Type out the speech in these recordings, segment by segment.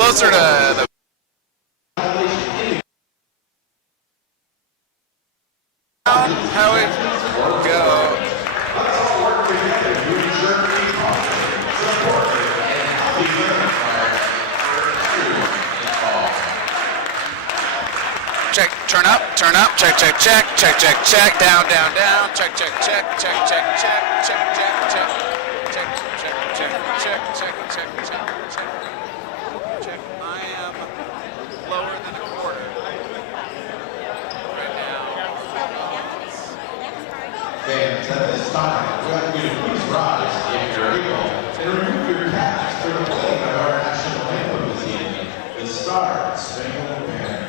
closer to the how it go. Check, turn up, check, check, check, check, check, check, down, down, down, check, check, check, check, check, check, check, check, check, check, check, check, check, check, check, check, check. I am lower than a quarter right now. Fans, at this time, we like you to please rise if you're able and remove your caps for the playing of our national anthem this evening, the Star Spangled Banner.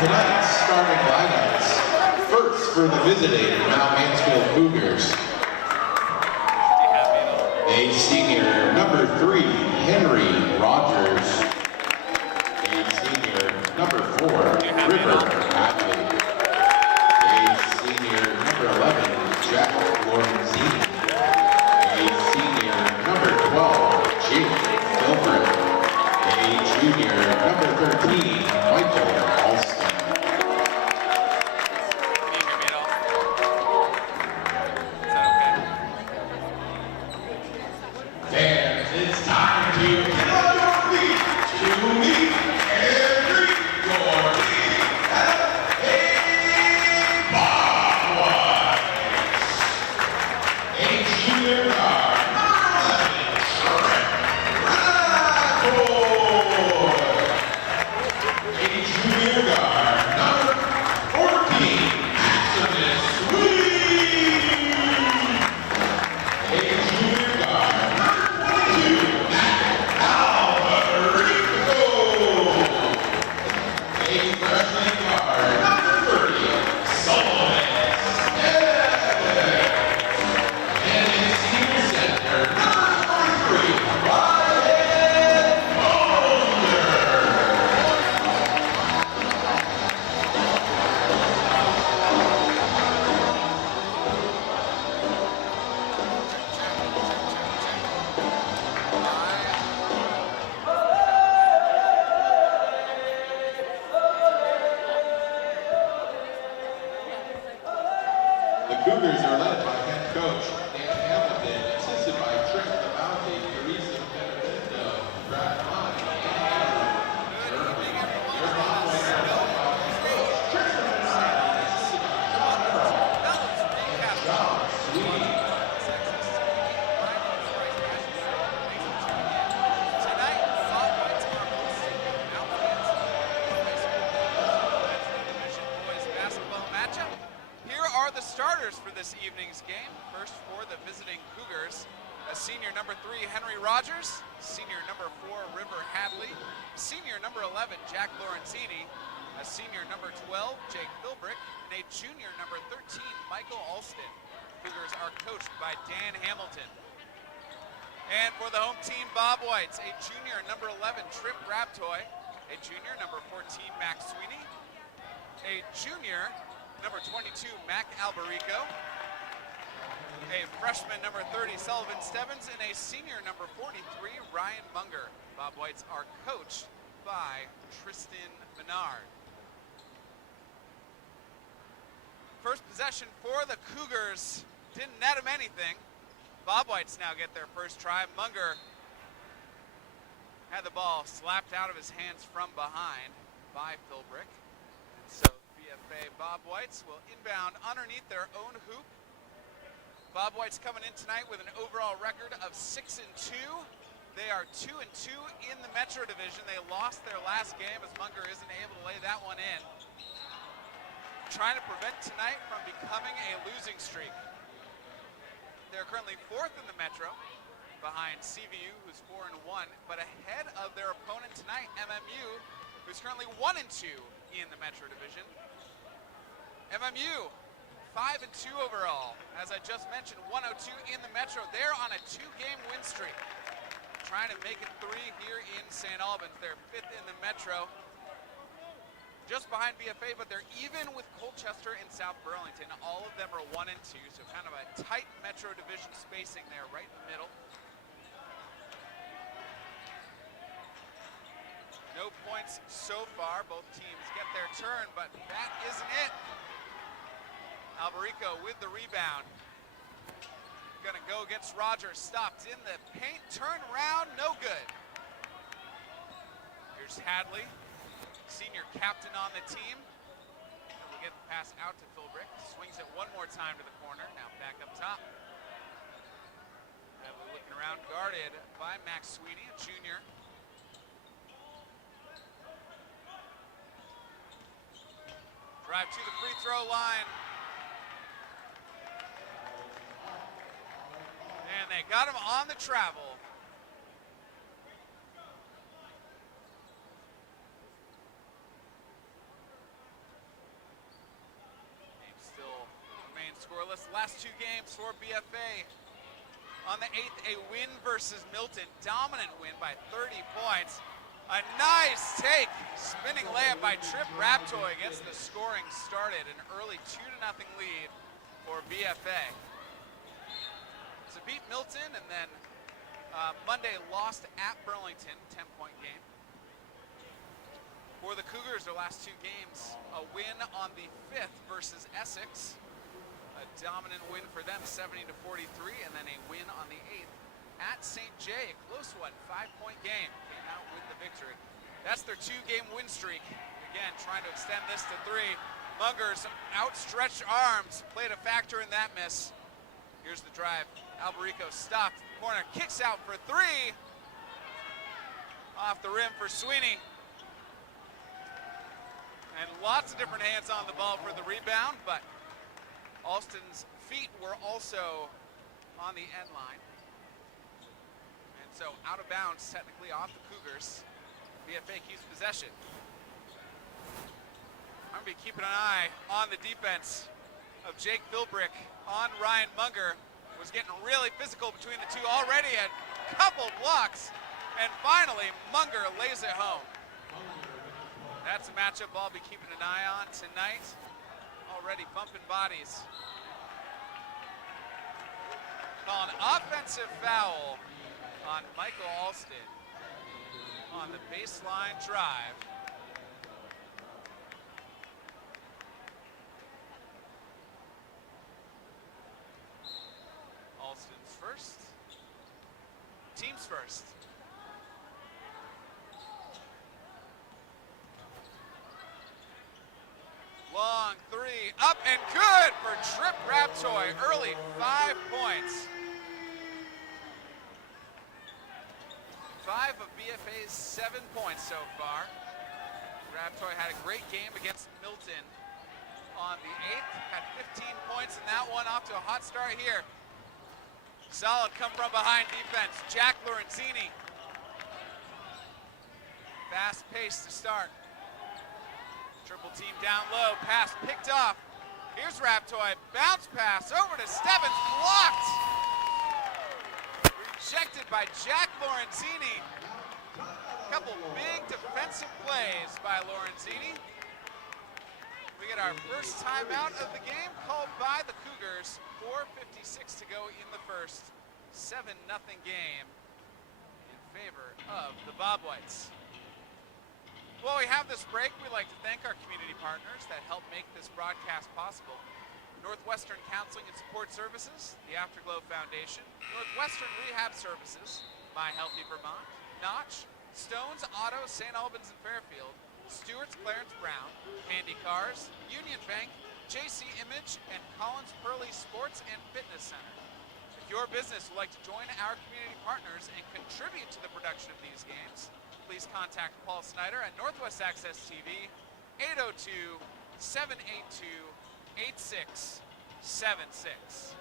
Tonight's starting lineups. First for the visiting Mount Mansfield Cougars. A senior, number 3, Henry Rogers. A senior, number 4, River Hadley. A senior, number 11, Jack Lorenzini. A senior, number 12, Jake Gilbert. A junior, number 13, Michael Alston. The Cougars are led by head coach Dan Hamilton, assisted by Trick the Bounty, Teresa Benedetto, Brad Monty, and Andrew Irving. Their Bobwhites are led by head coach Trick the Bounty, assisted by John Earl and John Sweeney. Tonight, Bobwhites are hosting Mount Mansfield Division boys basketball matchup. Here are the starters for this evening's game. First for the visiting Cougars, a senior number 3, Henry Rogers, senior number 4, River Hadley, senior number 11, Jack Lorenzini, a senior number 12, Jake Philbrick, and a junior number 13, Michael Alston. Cougars are coached by Dan Hamilton. And for the home team Bobwhites, a junior number 11, Trip Raptoy, A junior, number 14, Max Sweeney. A junior, number 22, Mac Alberico. A freshman, number 30, Sullivan Stebbins, and a senior, number 43, Ryan Munger. Bobwhites are coached by Tristan Menard. First possession for the Cougars. Didn't net him anything. Bobwhites now get their first try. Munger had the ball slapped out of his hands from behind by Philbrick. And so BFA Bobwhites will inbound underneath their own hoop. Bobwhites coming in tonight with an overall record of 6-2. They are 2-2 in the Metro Division. They lost their last game as Munger isn't able to lay that one in. Trying to prevent tonight from becoming a losing streak. They're currently 4th in the Metro, behind CVU, who's 4-1, but ahead of their opponent tonight, MMU, who's currently 1-2 in the Metro Division. MMU, 5-2 overall. As I just mentioned, 102 in the Metro. They're on a 2-game win streak. Trying to make it 3 here in St. Albans. They're 5th in the Metro. Just behind BFA, but they're even with Colchester and South Burlington. All of them are 1-2, so kind of a tight Metro Division spacing there, right in the middle. No points so far. Both teams get their turn, but that isn't it. Alberico with the rebound. Gonna go against Rogers. Stopped in the paint. Turn around. No good. Here's Hadley, senior captain on the team. And we'll get the pass out to Philbrick. Swings it one more time to the corner. Now back up top. Hadley looking around, guarded by Max Sweeney, a junior. Drive to the free throw line. And they got him on the travel. Game still remains scoreless. Last 2 games for BFA. On the 8th, a win versus Milton. Dominant win by 30 points. A nice take. Spinning layup by Trip Raptoy gets the scoring started. An early 2-0 lead for BFA. So beat Milton, and then Monday lost at Burlington, 10-point game. For the Cougars, their last 2 games, a win on the 5th versus Essex. A dominant win for them, 70-43, and then a win on the 8th at St. J, a close one, 5-point game. Came out with the victory. That's their 2-game win streak. Again, trying to extend this to 3. Munger's outstretched arms played a factor in that miss. Here's the drive. Alberico stopped, corner, kicks out for 3. Off the rim for Sweeney. And lots of different hands on the ball for the rebound, but Alston's feet were also on the end line. And so out of bounds, technically off the Cougars. BFA keeps possession. I'm gonna be keeping an eye on the defense of Jake Philbrick on Ryan Munger. Was getting really physical between the two. Already a couple blocks, and finally Munger lays it home. That's a matchup I'll be keeping an eye on tonight. Already bumping bodies. Call an offensive foul on Michael Alston on the baseline drive. Alston's first. Team's first. Long 3, up and good for Trip Raptoy. Early 5 points. 5 of BFA's 7 points so far. Raptoy had a great game against Milton on the 8th. Had 15 points in that one. Off to a hot start here. Solid come from behind defense. Jack Lorenzini. Fast pace to start. Triple team down low, pass picked off. Here's Raptoy, bounce pass over to Stebbins, blocked. Rejected by Jack Lorenzini. Couple big defensive plays by Lorenzini. We get our first timeout of the game called by the Cougars. 4:56 to go in the first. 7-0 game in favor of the Bobwhites. While we have this break, we'd like to thank our community partners that help make this broadcast possible. Northwestern Counseling and Support Services, the Afterglow Foundation, Northwestern Rehab Services, My Healthy Vermont, Notch, Stone's Auto, St. Albans and Fairfield, Stewart's Clarence Brown, Handy Cars, Union Bank, JC Image, and Collins Pearly Sports and Fitness Center. If your business would like to join our community partners and contribute to the production of these games, please contact Paul Snyder at Northwest Access TV, 802-782-8676.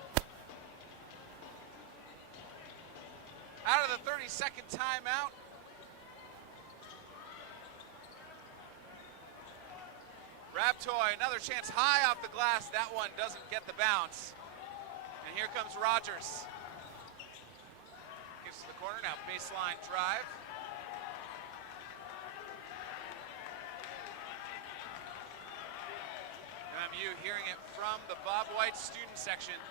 Out of the 30-second timeout, Raptoy, another chance high off the glass. That one doesn't get the bounce. And here comes Rogers. Gives to the corner, now baseline drive. MMU hearing it from the Bobwhite student section.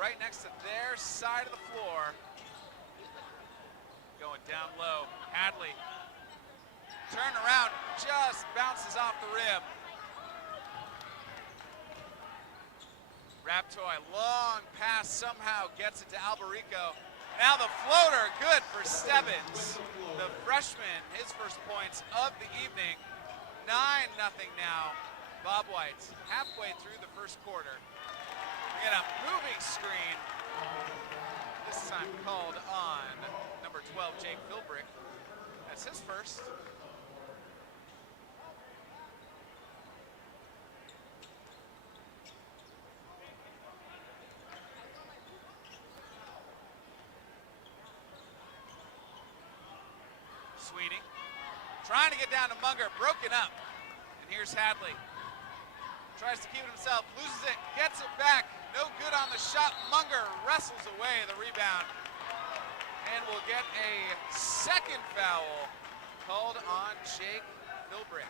Right next to their side of the floor. Going down low, Hadley. Turn around, just bounces off the rim. Raptoy, long pass, somehow gets it to Alberico. Now the floater, good for Stebbins. The freshman, his first points of the evening. 9-0 now, Bobwhites, halfway through the first quarter. We get a moving screen, this time called on number 12, Jake Philbrick. That's his first. Sweeney, trying to get down to Munger, broken up. And here's Hadley. Tries to keep it himself, loses it, gets it back. No good on the shot. Munger wrestles away the rebound. And we'll get a second foul called on Jake Philbrick.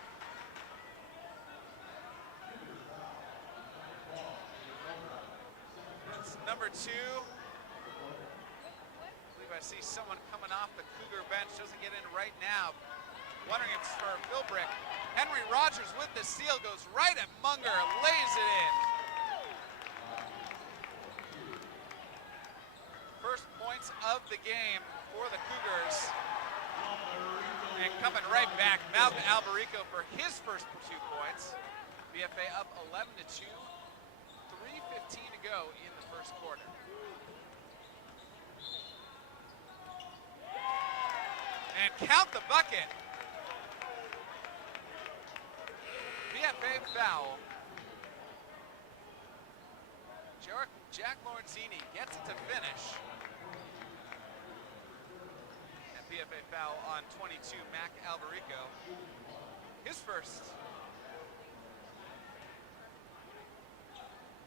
It's number 2. I see someone coming off the Cougar bench, doesn't get in right now. Wondering if it's for Philbrick. Henry Rogers with the steal, goes right at Munger, lays it in. First points of the game for the Cougars. And coming right back, Malcolm Alberico for his first 2 points. BFA up 11-2, 3:15 to go in the first quarter. And count the bucket. BFA foul. Jack Lorenzini gets it to finish. And BFA foul on 22, Mac Alberico. His first.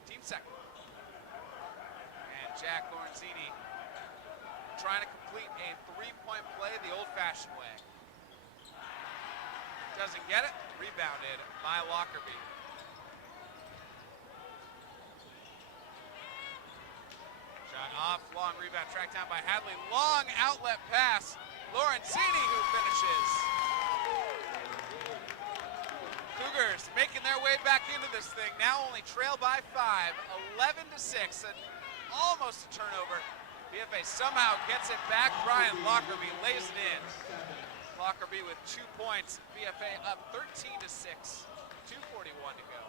Team second. And Jack Lorenzini trying to complete a 3-point play the old-fashioned way. Doesn't get it, rebounded by Lockerbie. Shot off, long rebound tracked down by Hadley. Long outlet pass, Lorenzini who finishes. Cougars making their way back into this thing, now only trail by 5, 11-6, and almost a turnover. BFA somehow gets it back. Brian Lockerbie lays it in. Lockerbie with 2 points. BFA up 13-6. 2:41 to go.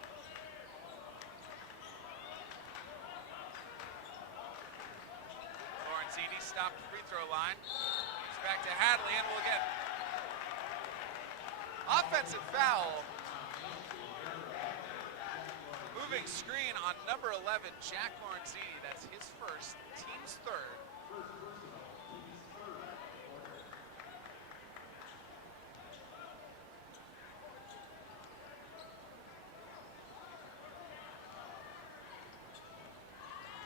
Lorenzini stopped the free throw line. It's back to Hadley, and we'll get offensive foul. Moving screen on number 11, Jack Lorenzini. That's his first, team's third.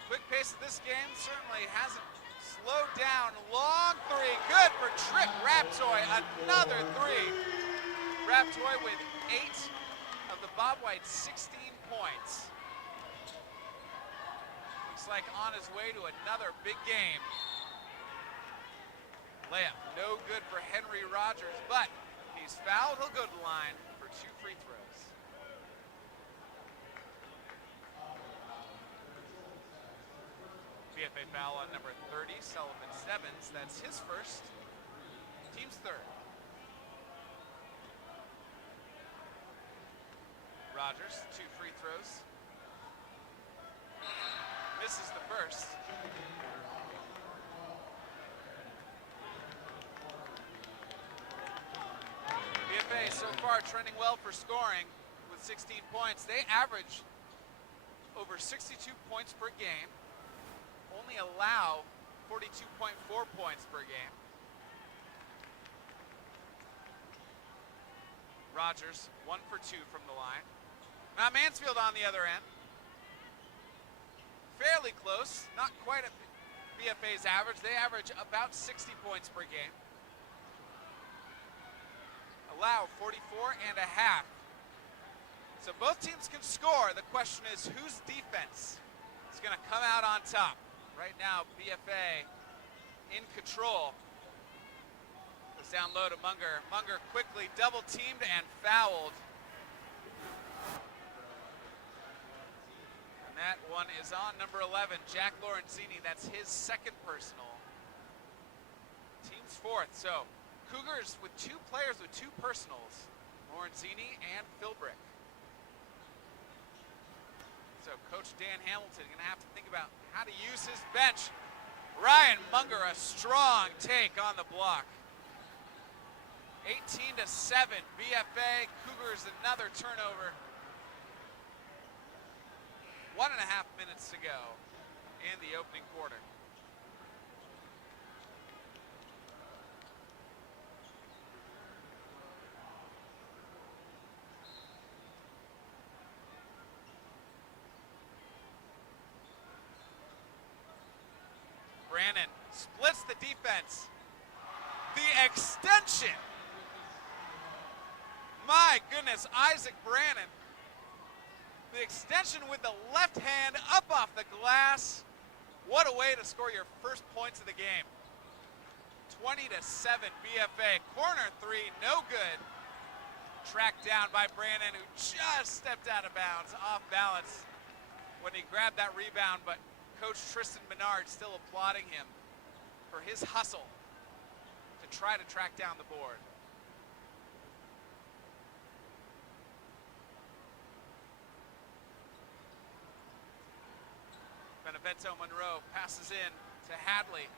Quick pace of this game certainly hasn't Slow down, long three, good for Trick Raptoy, another three. Raptoy with 8 of the Bobwhites' 16 points. Looks like on his way to another big game. Layup, no good for Henry Rogers, but he's fouled. He'll go to the line for 2 free throws. BFA foul on number 30, Sullivan Sevens. That's his first, team's third. Rogers, 2 free throws. Misses the first. BFA so far trending well for scoring with 16 points. They average over 62 points per game, only allow 42.4 points per game. Rogers, 1 for 2 from the line. Now Mansfield on the other end. Fairly close, not quite at BFA's average. They average about 60 points per game. Allow 44.5. So both teams can score. The question is whose defense is going to come out on top. Right now, BFA in control. Goes down low to Munger. Munger quickly double teamed and fouled. And that one is on number 11, Jack Lorenzini. That's his second personal. Team's fourth. So Cougars with 2 players with 2 personals, Lorenzini and Philbrick. So Coach Dan Hamilton gonna have to think about how to use his bench. Ryan Munger, a strong take on the block. 18-7, BFA. Cougars another turnover. 1.5 minutes to go in the opening quarter. Brannon splits the defense. The extension. My goodness, Isaac Brannon. The extension with the left hand up off the glass. What a way to score your first points of the game. 20-7 BFA. Corner 3, no good. Tracked down by Brannon, who just stepped out of bounds, off balance when he grabbed that rebound, but Coach Tristan Menard still applauding him for his hustle to try to track down the board. Benevento Monroe passes in to Hadley.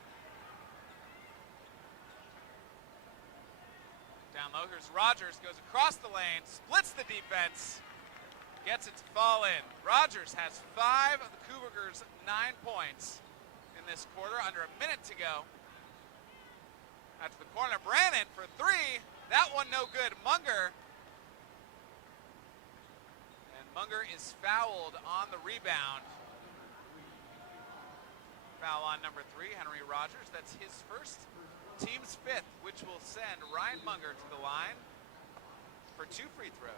Down low, here's Rogers, goes across the lane, splits the defense, gets it to fall in. Rogers has 5 of the Cougars' 9 points in this quarter, under a minute to go. Out to the corner, Brannon for 3. That one no good. Munger. And Munger is fouled on the rebound. Foul on number 3, Henry Rogers. That's his first, team's 5th, which will send Ryan Munger to the line for 2 free throws.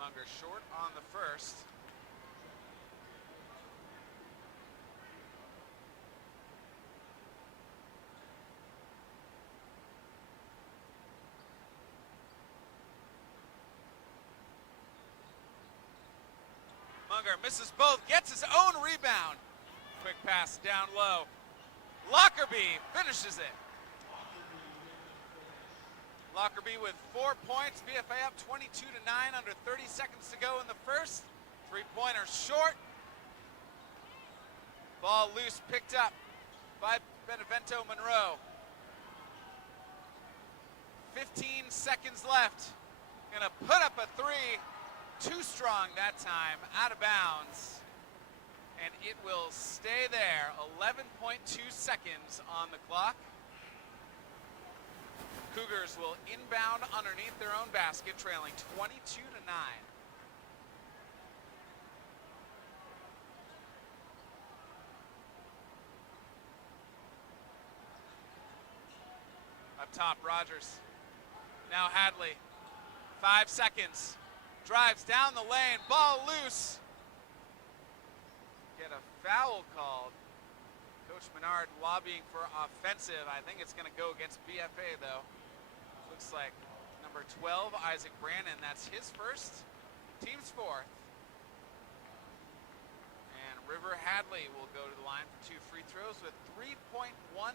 Munger short on the first. Munger misses both, gets his own rebound. Quick pass down low. Lockerbie finishes it. Lockerbie with 4 points. BFA up 22-9, under 30 seconds to go in the first. 3-pointer short. Ball loose, picked up by Benevento Monroe. 15 seconds left. Gonna put up a 3. Too strong that time, out of bounds. And it will stay there. 11.2 seconds on the clock. Cougars will inbound underneath their own basket, trailing 22-9. Up top, Rogers. Now Hadley. 5 seconds. Drives down the lane. Ball loose. Get a foul called. Coach Menard lobbying for offensive. I think it's going to go against BFA, though. Looks like number 12, Isaac Brannon. That's his first, team's fourth. And River Hadley will go to the line for 2 free throws with 3.1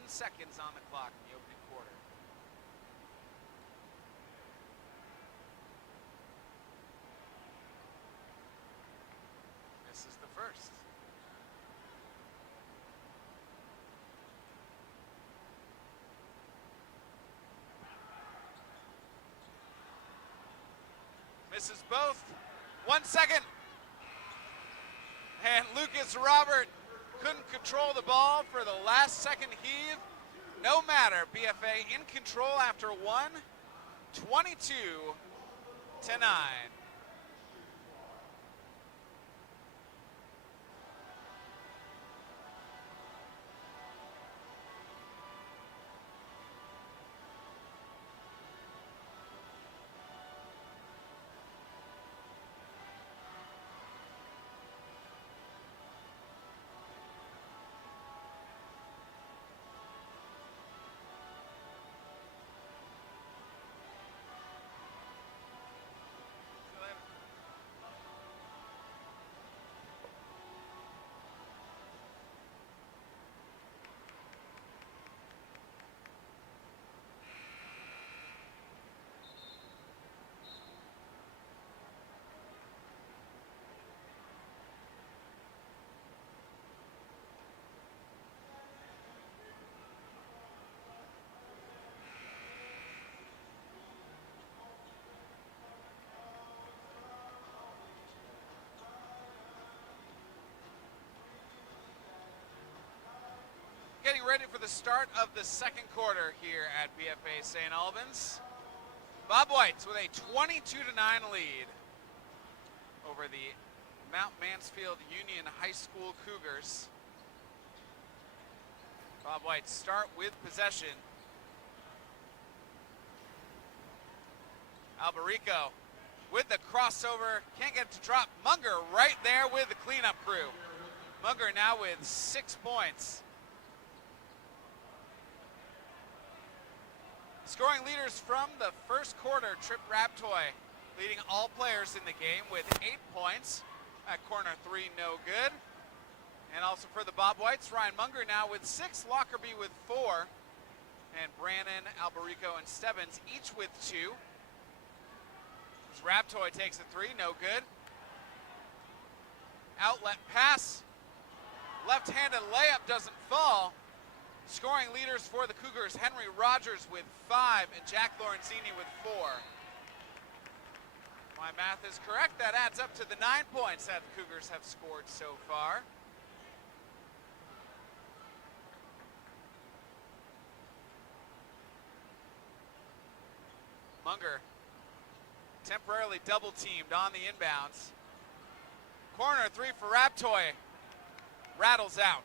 seconds on the clock in the opening quarter. This is the first. Misses both. 1 second. And Lucas Robert couldn't control the ball for the last second heave. No matter, BFA in control after one. 22-9. Getting ready for the start of the second quarter here at BFA St. Albans. Bobwhites with a 22-9 lead over the Mount Mansfield Union High School Cougars. Bobwhites start with possession. Alberico with the crossover, can't get it to drop. Munger right there with the cleanup crew. Munger now with 6 points. Scoring leaders from the first quarter, Trip Raptoy leading all players in the game with 8 points. At corner 3, no good. And also for the Bobwhites, Ryan Munger now with 6, Lockerbie with 4, and Brannon, Alberico, and Stebbins each with 2. As Raptoy takes a 3, no good. Outlet pass, left-handed layup doesn't fall. Scoring leaders for the Cougars, Henry Rogers with 5 and Jack Lorenzini with 4. My math is correct. That adds up to the 9 points that the Cougars have scored so far. Munger temporarily double teamed on the inbounds. Corner 3 for Raptoy. Rattles out.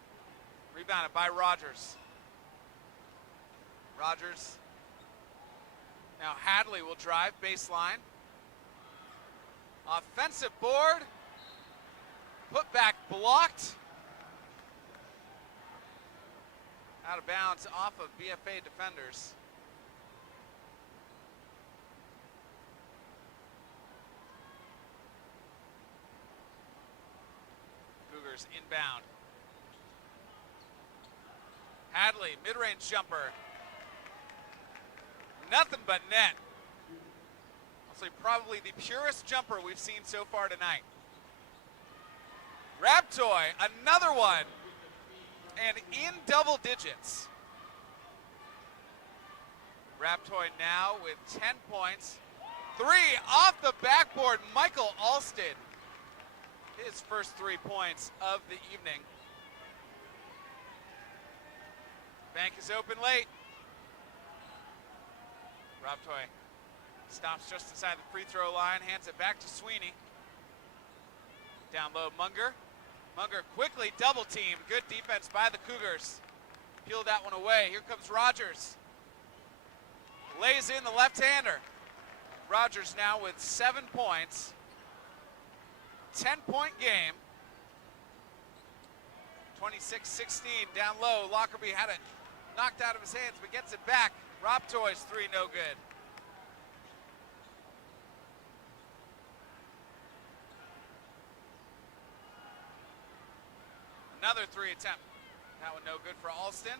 Rebounded by Rogers. Rogers. Now Hadley will drive baseline. Offensive board. Put back blocked. Out of bounds off of BFA defenders. Cougars inbound. Hadley, mid-range jumper. Nothing but net. I'll say probably the purest jumper we've seen so far tonight. Raptoy, another one. And in double digits. Raptoy now with 10 points. 3 off the backboard, Michael Alsted. His first 3 points of the evening. Bank is open late. Rob Toy stops just inside the free throw line, hands it back to Sweeney. Down low, Munger. Munger quickly double teamed. Good defense by the Cougars. Peeled that one away. Here comes Rogers. Lays in the left-hander. Rogers now with 7 points. 10-point game. 26-16 down low. Lockerbie had it knocked out of his hands, but gets it back. Rob Toy's three, no good. Another three attempt. That one no good for Alston.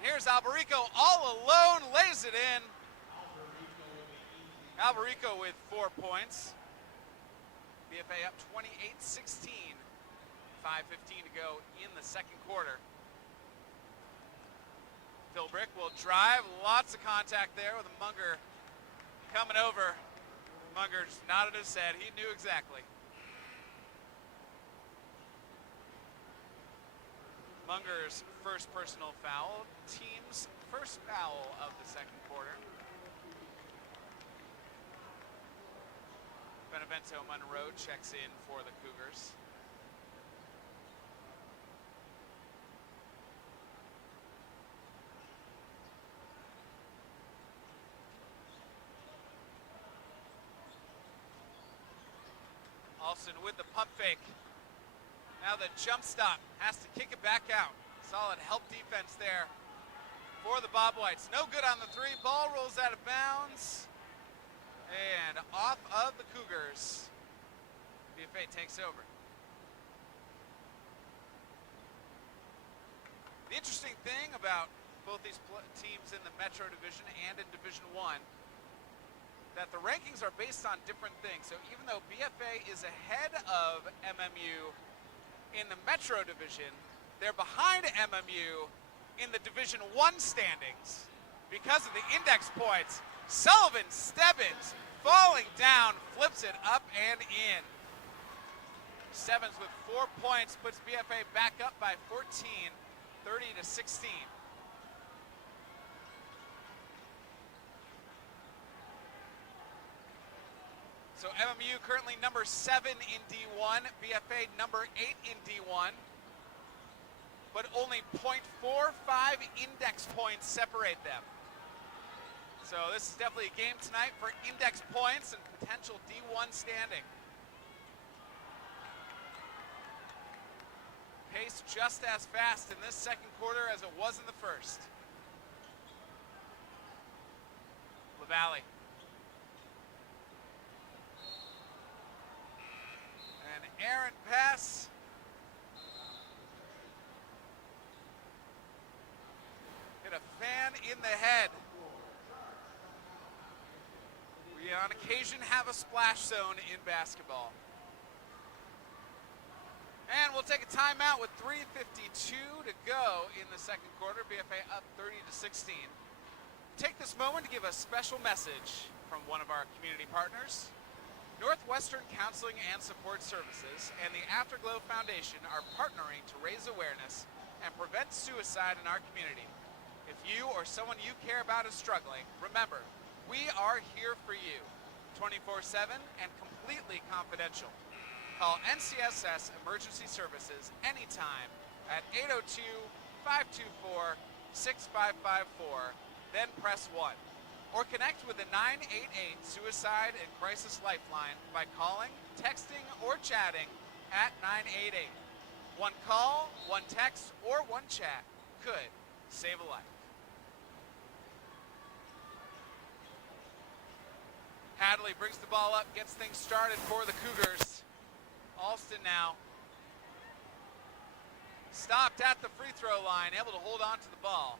Here's Alberico all alone, lays it in. Alberico with 4 points. BFA up 28-16. 5:15 to go in the second quarter. Philbrick will drive, lots of contact there with Munger coming over. Munger's nodded his head, he knew exactly. Munger's first personal foul, team's first foul of the second quarter. Benevento Monroe checks in for the Cougars. Alston with the pump fake. Now the jump stop, has to kick it back out. Solid help defense there for the Bobwhites. No good on the three, ball rolls out of bounds. And off of the Cougars. BFA takes over. The interesting thing about both these teams in the Metro Division and in Division I, that the rankings are based on different things. So even though BFA is ahead of MMU in the Metro Division, they're behind MMU in the Division I standings because of the index points. Sullivan Stebbins falling down, flips it up and in. Stebbins with 4 points puts BFA back up by 14, 30-16. So MMU currently number 7 in D1, BFA number 8 in D1, but only 0.45 index points separate them. So this is definitely a game tonight for index points and potential D1 standing. Pace just as fast in this second quarter as it was in the first. LaValle. An errant pass. Hit a fan in the head. We on occasion have a splash zone in basketball. And we'll take a timeout with 3:52 to go in the second quarter. BFA up 30-16. Take this moment to give a special message from one of our community partners. Northwestern Counseling and Support Services and the Afterglow Foundation are partnering to raise awareness and prevent suicide in our community. If you or someone you care about is struggling, remember, we are here for you, 24/7 and completely confidential. Call NCSS Emergency Services anytime at 802-524-6554, then press 1. Or connect with the 988 Suicide and Crisis Lifeline by calling, texting, or chatting at 988. One call, one text, or one chat could save a life. Hadley brings the ball up, gets things started for the Cougars. Alston now stopped at the free throw line, able to hold on to the ball.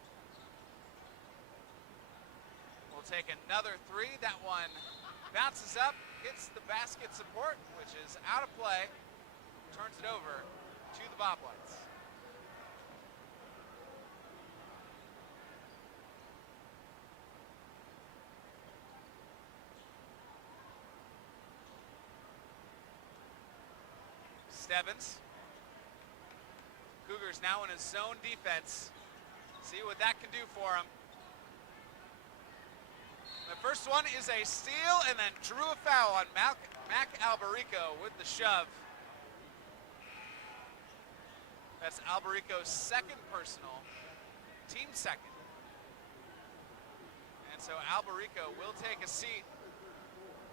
We'll take another three. That one bounces up, hits the basket support, which is out of play. Turns it over to the Bobwhites. Stebbins. Cougars now in a zone defense. See what that can do for them. The first one is a steal and then drew a foul on Mac Alberico with the shove. That's Alberico's second personal, team second. And so Alberico will take a seat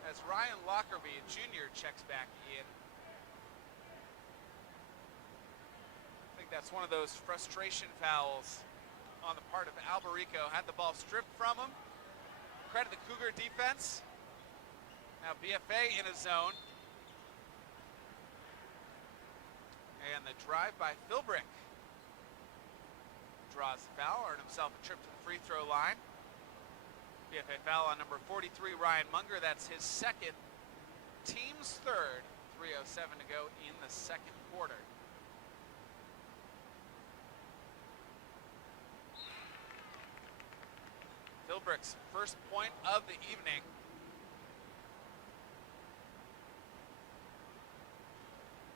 as Ryan Lockerbie Jr. checks back in. I think that's one of those frustration fouls on the part of Alberico. Had the ball stripped from him. Credit the Cougar defense. Now BFA in a zone. And the drive by Philbrick draws the foul, earned himself a trip to the free throw line. BFA foul on number 43, Ryan Munger. That's his second, team's third. 3:07 to go in the second quarter. Philbrick's first point of the evening.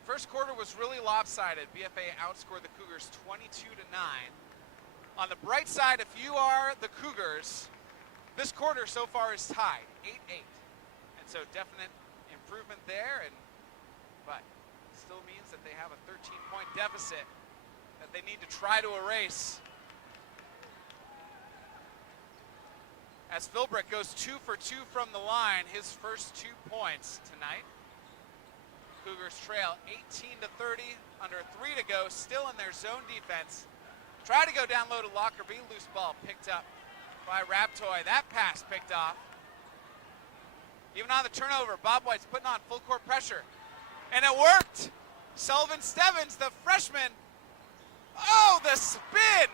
First quarter was really lopsided. BFA outscored the Cougars 22-9. On the bright side, if you are the Cougars, this quarter so far is tied, 8-8. And so definite improvement there, but still means that they have a 13-point deficit that they need to try to erase. As Philbrick goes 2 for 2 from the line, his first 2 points tonight. Cougars trail 18-30, under 3 to go, still in their zone defense. Try to go down low to Lockerbie, loose ball picked up by Raptoy. That pass picked off. Even on the turnover, Bobwhite's putting on full court pressure. And it worked! Sullivan Stebbins, the freshman. Oh, the spin!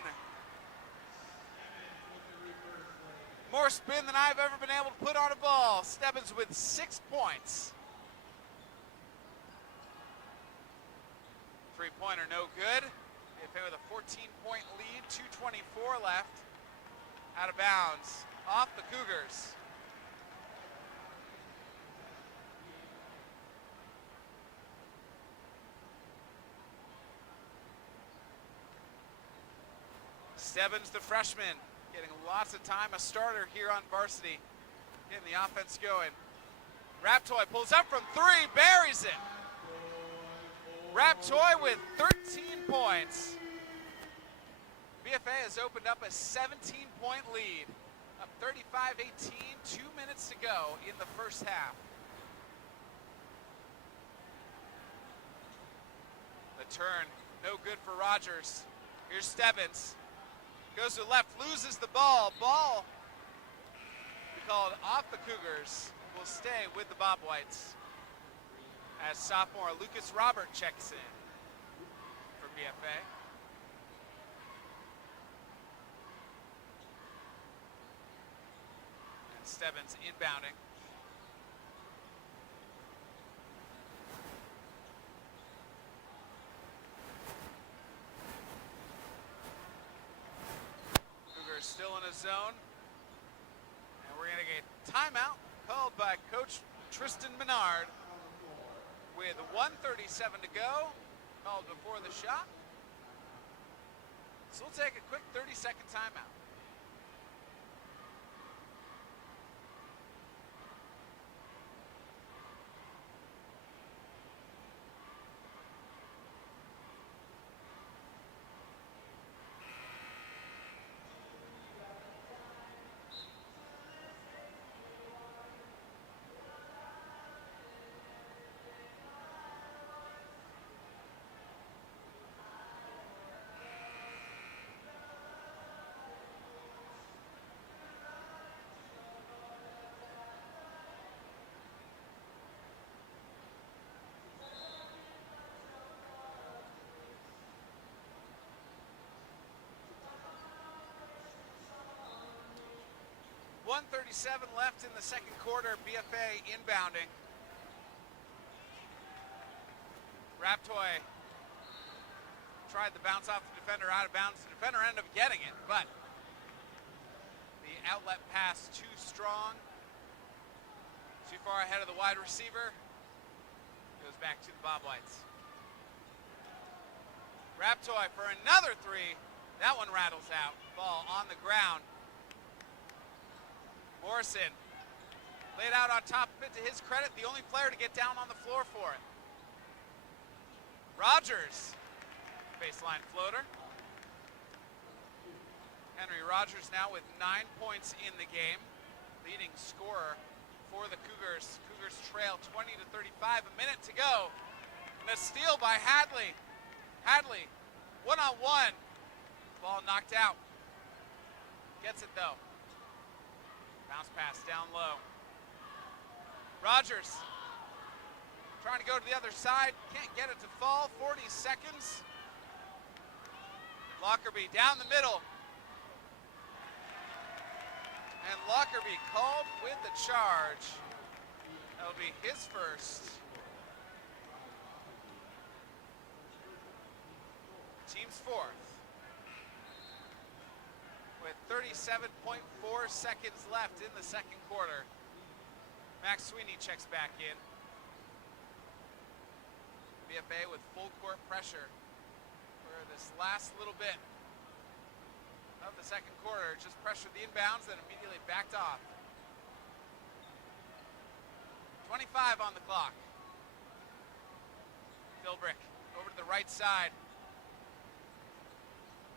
More spin than I've ever been able to put on a ball. Stebbins with 6 points. Three-pointer no good. BFA with a 14-point lead, 2:24 left. Out of bounds, off the Cougars. Stebbins, the freshman, getting lots of time, a starter here on varsity, getting the offense going. Raptoy pulls up from 3, buries it. Raptoy with 13 points. BFA has opened up a 17-point lead, up 35-18, 2 minutes to go in the first half. The turn, no good for Rogers. Here's Stebbins. Goes to the left, loses the ball. Ball, we call it off the Cougars, will stay with the Bobwhites. As sophomore Lucas Robert checks in for BFA. And Stebbins inbounding. Cougars still in a zone. And we're gonna get a timeout called by Coach Tristan Menard. With 1:37 to go, called before the shot. So we'll take a quick 30-second timeout. .137 left in the second quarter, BFA inbounding. Raptoy tried the bounce off the defender, out of bounds. The defender ended up getting it, but the outlet pass too strong, too far ahead of the wide receiver. Goes back to the Bobwhites. Raptoy for another 3. That one rattles out. Ball on the ground. Morrison Laid out on top of it, to his credit, the only player to get down on the floor for it. Rogers, baseline floater. Henry Rogers now with 9 points in the game, leading scorer for the Cougars. Cougars trail 20 to 35, a minute to go. And a steal by Hadley. Hadley, one-on-one. Ball knocked out. Gets it though. Bounce pass down low. Rogers trying to go to the other side. Can't get it to fall. 40 seconds. Lockerbie down the middle. And Lockerbie called with the charge. That'll be his first. Team's fourth. With 37.4 seconds left in the second quarter. Max Sweeney checks back in. BFA with full court pressure for this last little bit of the second quarter. Just pressured the inbounds, then immediately backed off. 25 on the clock. Philbrick over to the right side.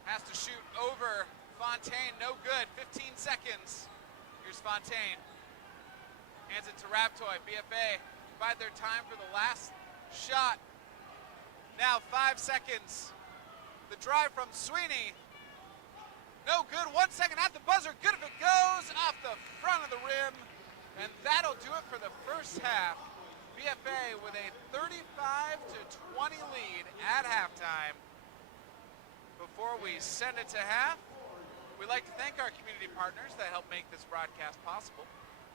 Has to shoot over Fontaine, no good, 15 seconds. Here's Fontaine. Hands it to Raptoy. BFA bide their time for the last shot. Now 5 seconds. The drive from Sweeney. No good, 1 second at the buzzer. Good if it goes off the front of the rim. And that'll do it for the first half. BFA with a 35-20 lead at halftime. Before we send it to half, we'd like to thank our community partners that help make this broadcast possible.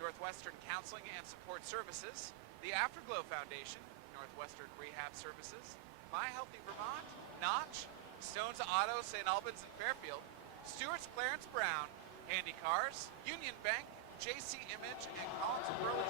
Northwestern Counseling and Support Services, the Afterglow Foundation, Northwestern Rehab Services, My Healthy Vermont, Notch, Stone's Auto, St. Albans and Fairfield, Stewart's Clarence Brown, Handy Cars, Union Bank, JC Image, and Collins Burley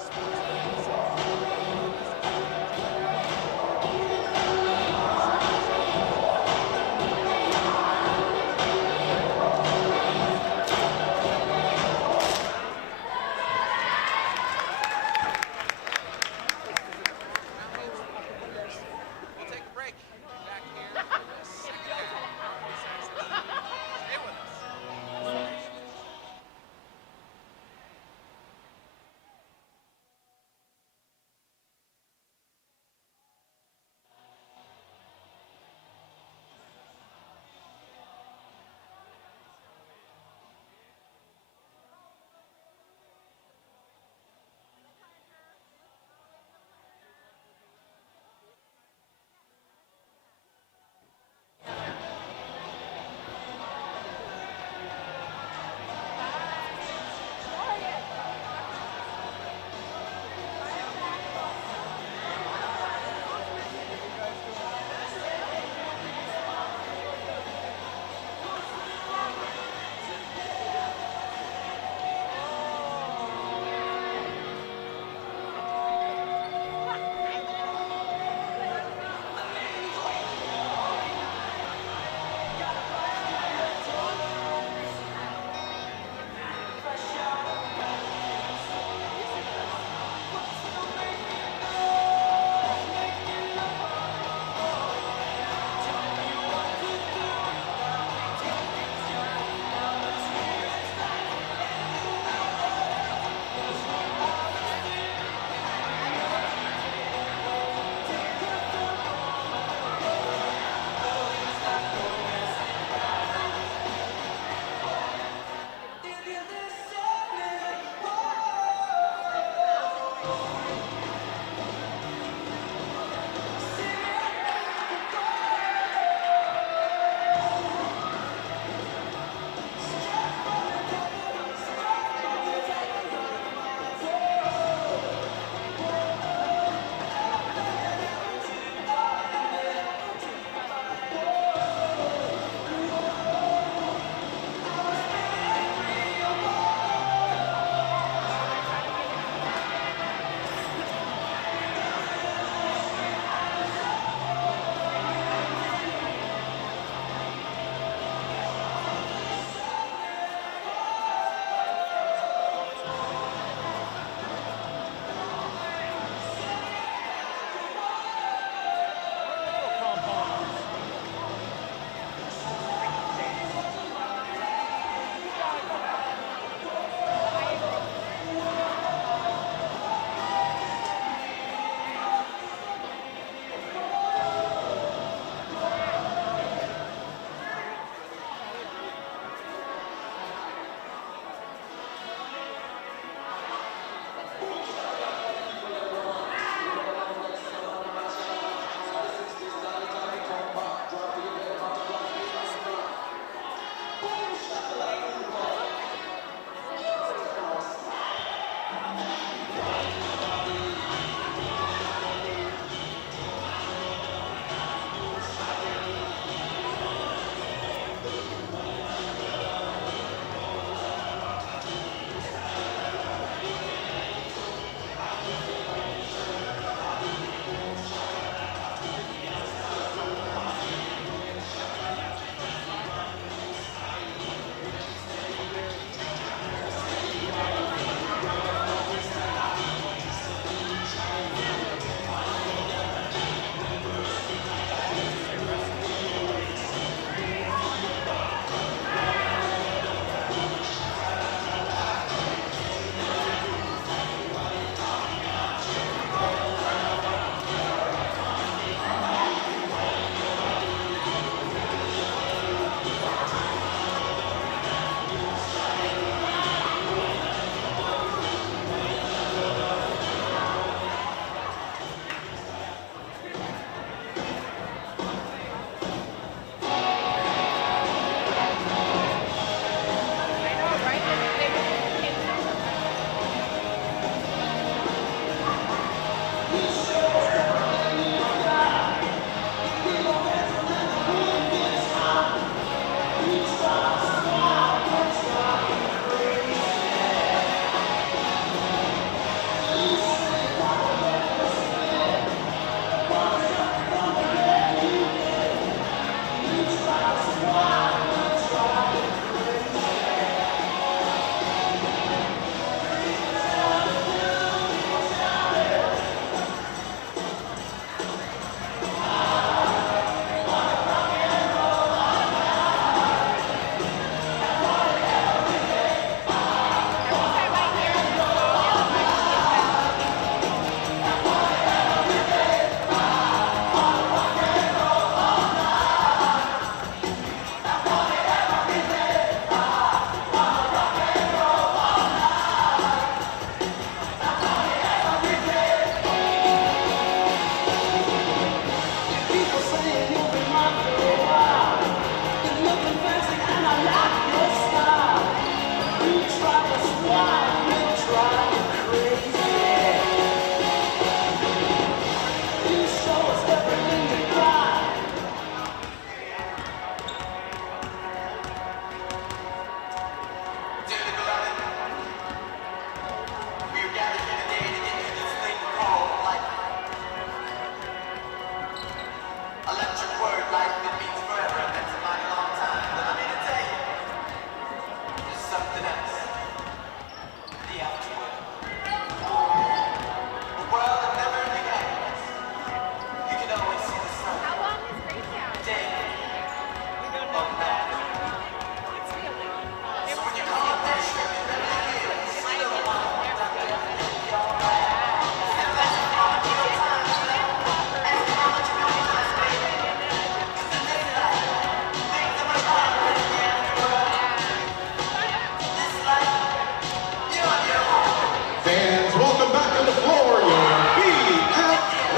Fans, welcome back to the floor, your BFA Bobwhites.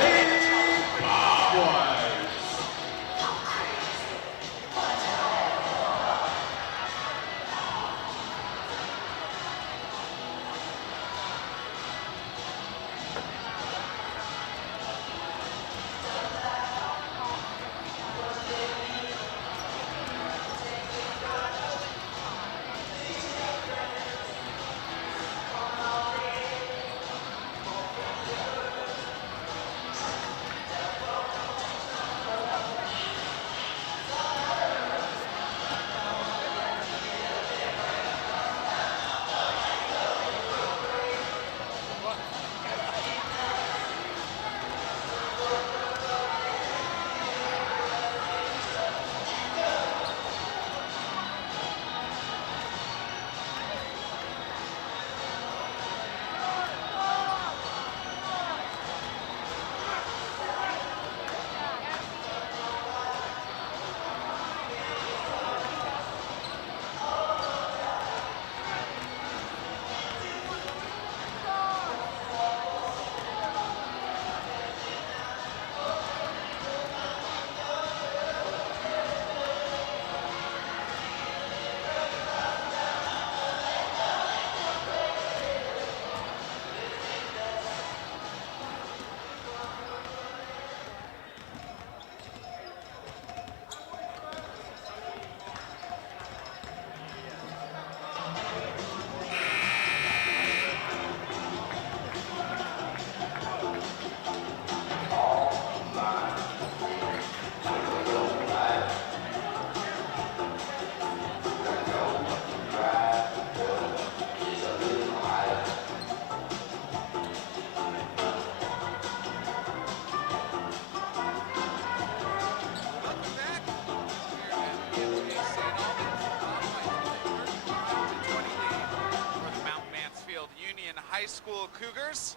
High School Cougars.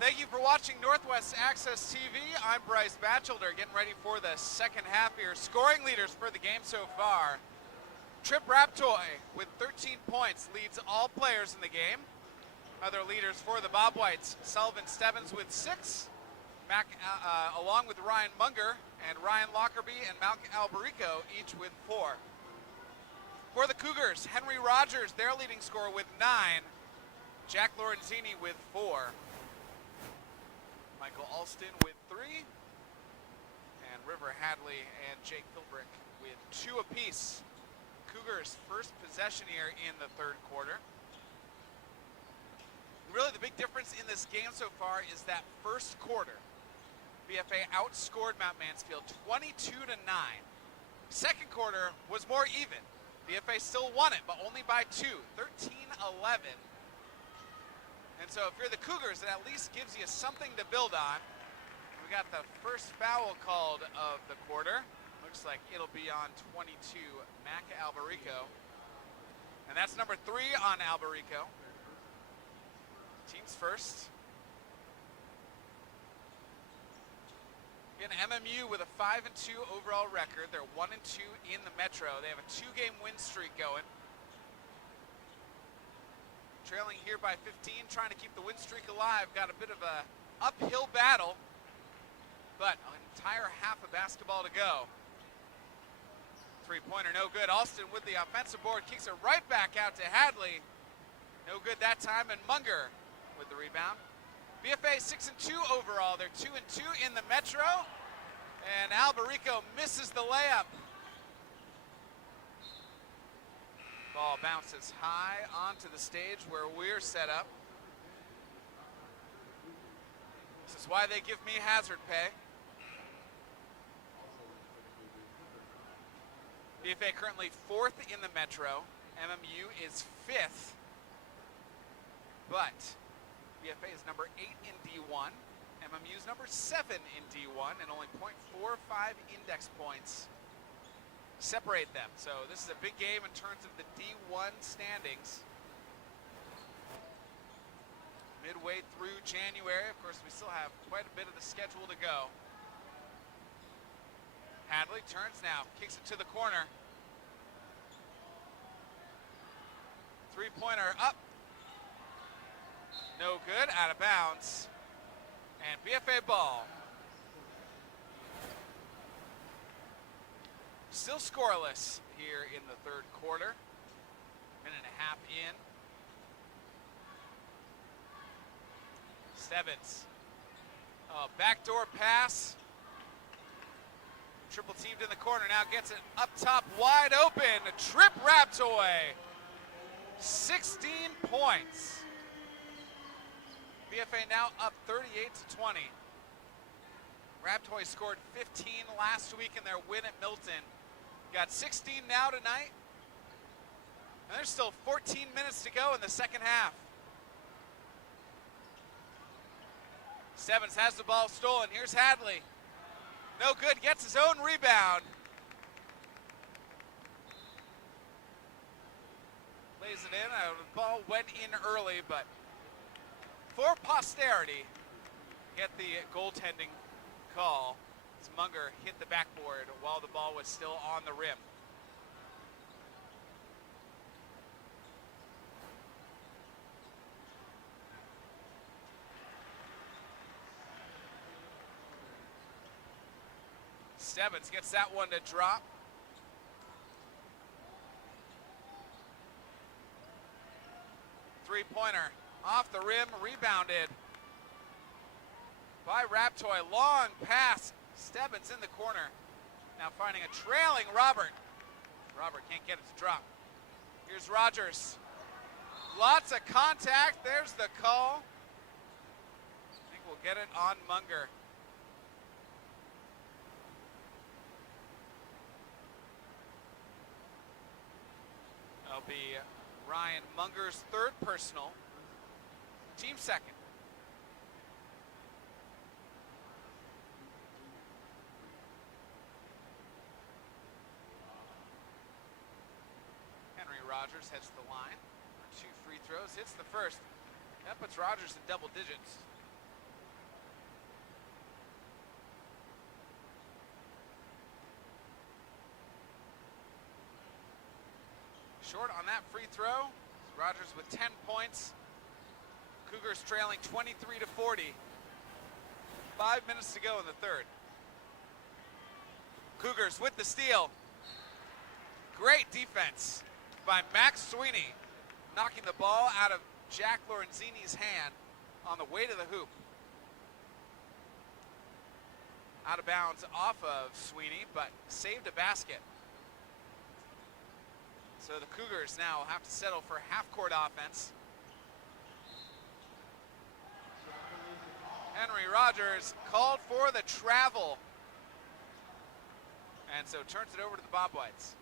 Thank you for watching Northwest Access TV. I'm Bryce Batchelder, getting ready for the second half here. Scoring leaders for the game so far. Trip Raptoy with 13 points leads all players in the game. Other leaders for the Bobwhites, Sullivan Stebbins with 6, along with Ryan Munger and Ryan Lockerbie and Malcolm Alberico, each with 4. For the Cougars, Henry Rogers, their leading scorer with 9. Jack Lorenzini with 4. Michael Alston with 3. And River Hadley and Jake Philbrick with 2 apiece. Rogers' first possession here in the third quarter. Really the big difference in this game so far is that first quarter. BFA outscored Mount Mansfield 22-9. Second quarter was more even. BFA still won it, but only by 2, 13-11. And so if you're the Cougars, it at least gives you something to build on. We got the first foul called of the quarter. Looks like it'll be on 22, Mac Alberico. And that's number 3 on Alberico. Team's first. Again, MMU with a 5-2 overall record. They're 1-2 in the Metro. They have a 2-game win streak going. Trailing here by 15, trying to keep the win streak alive. Got a bit of a uphill battle, but an entire half of basketball to go. Three-pointer, no good. Alston with the offensive board, kicks it right back out to Hadley. No good that time, and Munger with the rebound. BFA 6-2 overall. They're 2-2 in the Metro, and Alberico misses the layup. Ball bounces high onto the stage where we're set up. This is why they give me hazard pay. BFA currently 4th in the Metro. MMU is 5th. But BFA is number 8 in D1. MMU is number 7 in D1, and only 0.45 index points separate them. So this is a big game in terms of the D1 standings. Midway through January, of course, we still have quite a bit of the schedule to go. Hadley turns now, kicks it to the corner. Three-pointer up. No good, out of bounds. And BFA ball. Still scoreless here in the third quarter. Minute and a half in. Stebbins. Backdoor pass. Triple teamed in the corner, now gets it up top, wide open. Trip Raptoy. 16 points. BFA now up 38-20. Raptoy scored 15 last week in their win at Milton. Got 16 now tonight. And there's still 14 minutes to go in the second half. Stebbins has the ball stolen. Here's Hadley. No good, gets his own rebound. Lays it in. The ball went in early, but for posterity, get the goaltending call. As Munger hit the backboard while the ball was still on the rim. Stebbins gets that one to drop. Three-pointer off the rim, rebounded by Raptoy. Long pass. Stebbins in the corner. Now finding a trailing Robert. Robert can't get it to drop. Here's Rogers. Lots of contact. There's the call. I think we'll get it on Munger. That'll be Ryan Munger's third personal. Team second. Henry Rogers heads to the line for 2 free throws. Hits the first. That puts Rogers in double digits. Short on that free throw. Rogers with 10 points. Cougars trailing 23-40. 5 minutes to go in the third. Cougars with the steal. Great defense by Max Sweeney, knocking the ball out of Jack Lorenzini's hand on the way to the hoop. Out of bounds off of Sweeney, but saved a basket. So the Cougars now have to settle for half-court offense. Henry Rogers called for the travel. And so turns it over to the Bobwhites.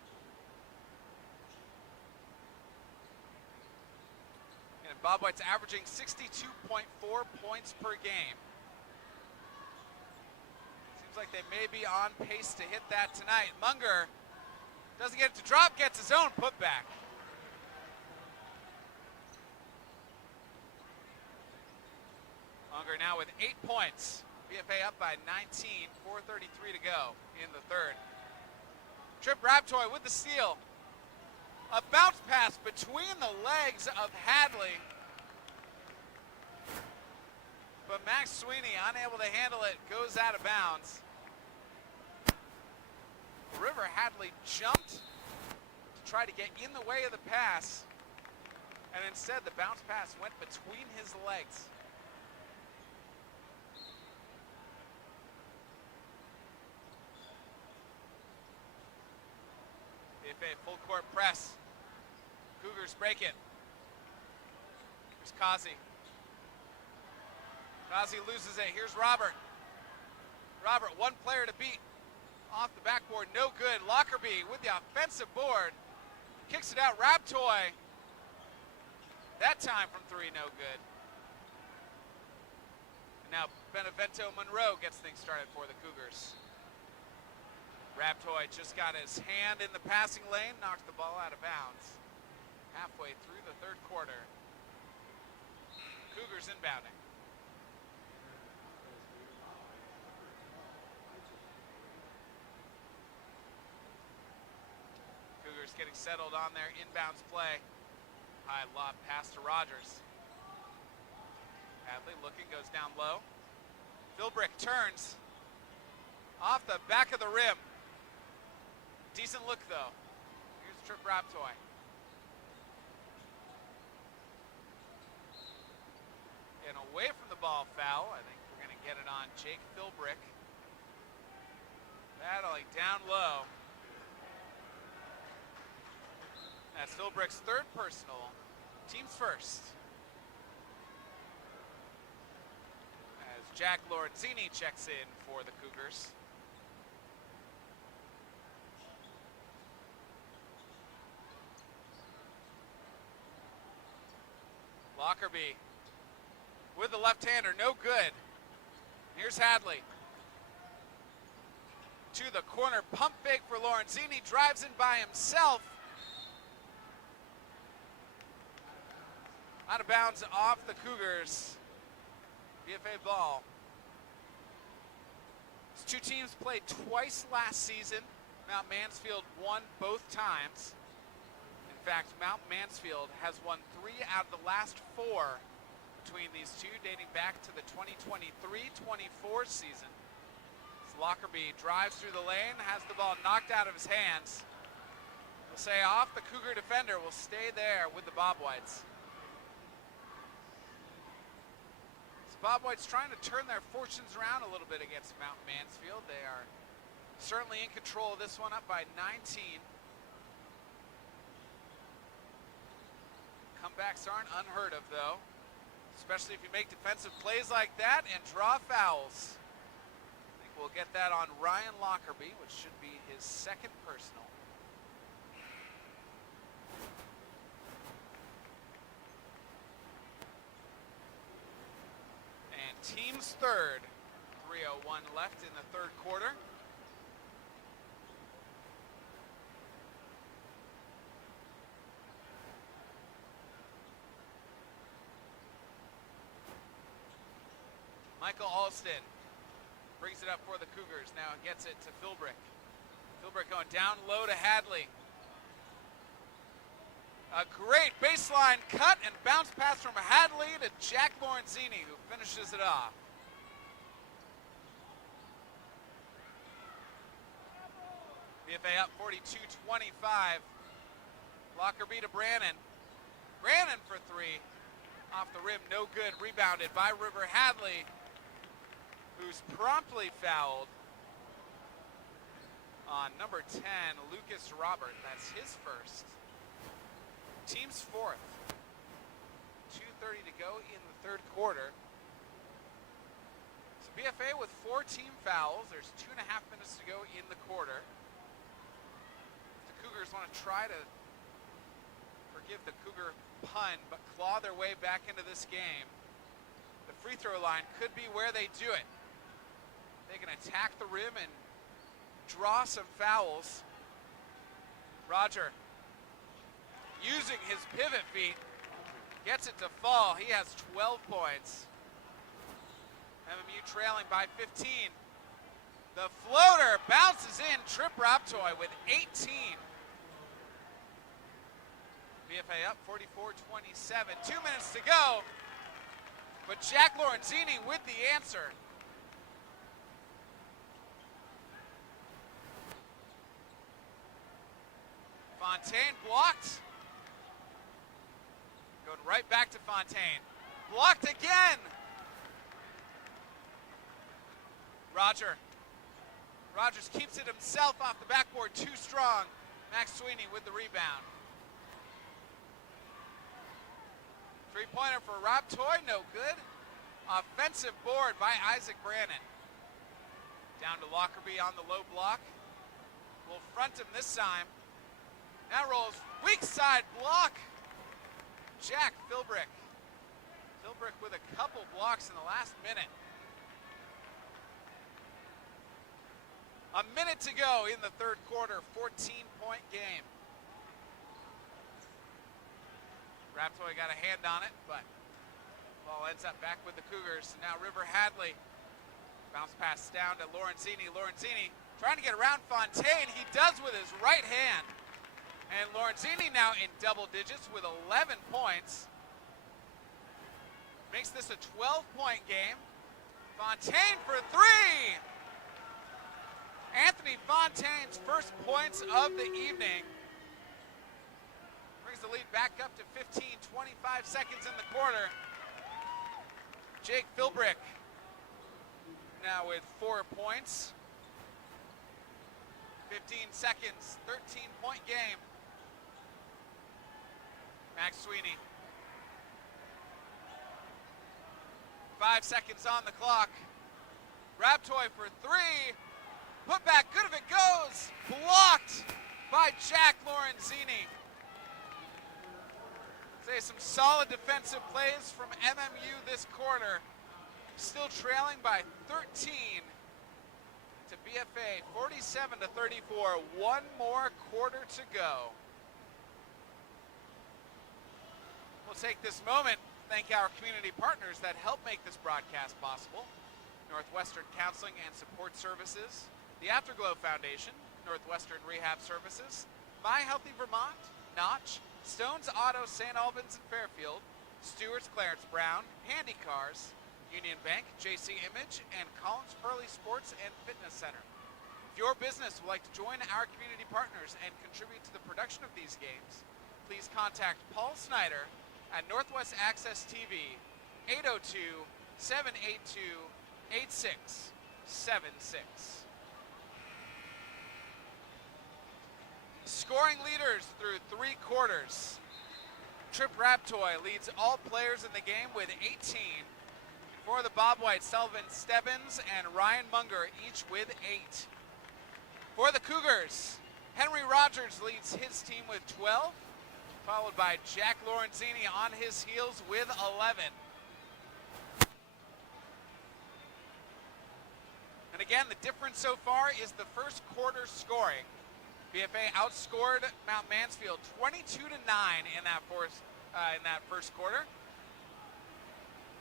And Bobwhites averaging 62.4 points per game. Seems like they may be on pace to hit that tonight. Munger doesn't get it to drop, gets his own putback. Munger now with 8 points. BFA up by 19, 4:33 to go in the third. Trip Raptoy with the steal. A bounce pass between the legs of Hadley. But Max Sweeney, unable to handle it, goes out of bounds. River Hadley jumped to try to get in the way of the pass. And instead, the bounce pass went between his legs. BFA full court press. Cougars break it. Here's Kazi. Kazi loses it. Here's Robert. Robert, one player to beat. Off the backboard, no good. Lockerbie with the offensive board. Kicks it out. Raptoy. That time from three, no good. And now Benevento Monroe gets things started for the Cougars. Raptoy just got his hand in the passing lane, knocked the ball out of bounds. Halfway through the third quarter. Cougars inbounding. Cougars getting settled on their inbounds play. High lob pass to Rogers. Hadley looking, goes down low. Philbrick turns. Off the back of the rim. Decent look though. Here's Trip Raptoy. And away from the ball foul. I think we're going to get it on Jake Philbrick. Battling down low. That's Philbrick's third personal. Team's first. As Jack Lorenzini checks in for the Cougars. Lockerbie with the left-hander, no good. Here's Hadley. To the corner, pump fake for Lorenzini, drives in by himself. Out of bounds off the Cougars. BFA ball. These two teams played twice last season. Mount Mansfield won both times. In fact, Mount Mansfield has won 3 out of the last 4 between these two, dating back to the 2023-24 season. As Lockerbie drives through the lane, has the ball knocked out of his hands. We'll say off the Cougar defender, will stay there with the Bobwhites. Bobwhites trying to turn their fortunes around a little bit against Mount Mansfield. They are certainly in control of this one, up by 19. Comebacks aren't unheard of though, especially if you make defensive plays like that and draw fouls. I think we'll get that on Ryan Lockerbie, which should be his second personal. And team's third. 3:01 left in the third quarter. Michael Alston brings it up for the Cougars. Now gets it to Philbrick. Philbrick going down low to Hadley. A great baseline cut and bounce pass from Hadley to Jack Lorenzini, who finishes it off. BFA up 42-25. Lockerbie to Brannon. Brannon for three. Off the rim, no good. Rebounded by River Hadley, who's promptly fouled on number 10, Lucas Robert. That's his first. third quarter. So BFA with 4 team fouls. There's 2.5 minutes to go in the quarter. The Cougars want to try to forgive the Cougar pun, but claw their way back into this game. The free throw line could be where they do it. They can attack the rim and draw some fouls. Roger, using his pivot feet, gets it to fall. He has 12 points. MMU trailing by 15. The floater bounces in. Trip Raptoy with 18. BFA up 44-27. 2 minutes to go. But Jack Lorenzini with the answer. Fontaine blocked. Going right back to Fontaine. Blocked again. Rogers keeps it himself off the backboard, too strong. Max Sweeney with the rebound. Three-pointer for Raptoy, no good. Offensive board by Isaac Brannon. Down to Lockerbie on the low block. Will front him this time. Now rolls weak side block. Jack Philbrick. Philbrick with a couple blocks in the last minute. A minute to go in the third quarter, 14-point game. Raptoy got a hand on it, but ball ends up back with the Cougars. Now River Hadley. Bounce pass down to Lorenzini. Lorenzini trying to get around Fontaine. He does with his right hand. And Lorenzini now in double digits with 11 points. Makes this a 12-point game. Fontaine for three. Anthony Fontaine's first points of the evening. Brings the lead back up to 15, 25 seconds in the quarter. Jake Philbrick now with 4 points. 15 seconds, 13-point game. Max Sweeney. 5 seconds on the clock. Raptoy for three. Put back, good if it goes. Blocked by Jack Lorenzini. Say some solid defensive plays from MMU this quarter. Still trailing by 13 to BFA, 47-34. One more quarter to go. We'll take this moment to thank our community partners that help make this broadcast possible. Northwestern Counseling and Support Services, the Afterglow Foundation, Northwestern Rehab Services, My Healthy Vermont, Notch, Stone's Auto St. Albans and Fairfield, Stewart's Clarence Brown, Handy Cars, Union Bank, JC Image, and Collins Pearly Sports and Fitness Center. If your business would like to join our community partners and contribute to the production of these games, please contact Paul Snyder at Northwest Access TV, 802-782-8676. Scoring leaders through 3 quarters. Trip Raptoy leads all players in the game with 18. For the Bobwhite, Sullivan Stebbins and Ryan Munger each with 8. For the Cougars, Henry Rogers leads his team with 12, followed by Jack Lorenzini on his heels with 11. And again, the difference so far is the first quarter scoring. BFA outscored Mount Mansfield 22-9 in that first quarter.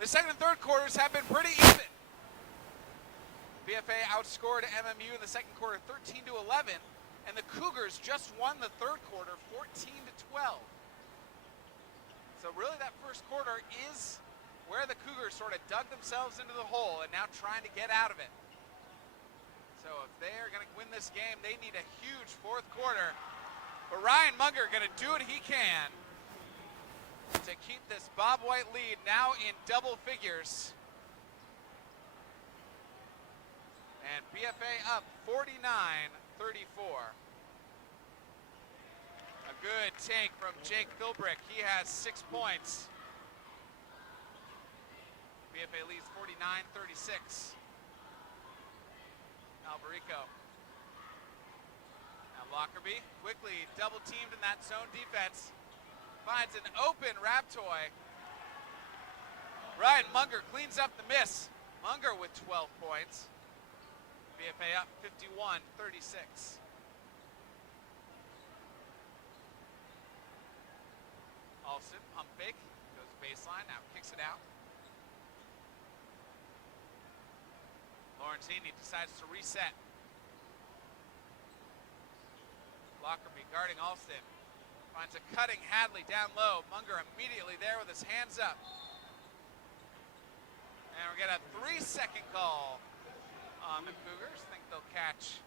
The second and third quarters have been pretty even. BFA outscored MMU in the second quarter 13-11, and the Cougars just won the third quarter 14-12. So really that first quarter is where the Cougars sort of dug themselves into the hole and now trying to get out of it. So if they are going to win this game, they need a huge fourth quarter. But Ryan Munger going to do what he can to keep this Bobwhite lead now in double figures. And BFA up 49-34. A good take from Jake Philbrick. He has 6 points. BFA leads 49-36. Alberico. Now Lockerbie quickly double teamed in that zone defense. Finds an open Raptoy. Ryan Munger cleans up the miss. Munger with 12 points. BFA up 51-36. Alston, pump fake, goes baseline, now kicks it out. Lorenzini decides to reset. Lockerbie guarding Alston. Finds a cutting Hadley down low. Munger immediately there with his hands up. And we get a 3-second call on the Cougars. Think they'll catch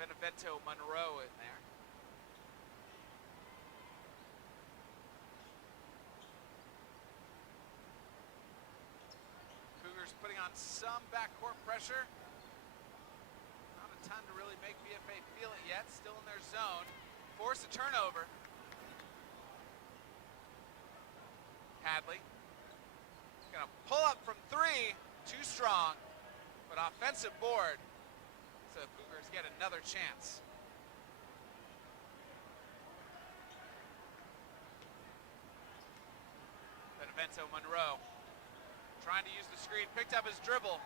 Benevento Monroe in there. Cougars putting on some backcourt pressure. Not a ton to really make BFA feel it yet. Still in their zone. Force a turnover. Hadley. Gonna pull up from 3. Too strong. But offensive board. So Cougars get another chance. Benevento Monroe. Trying to use the screen. Picked up his dribble.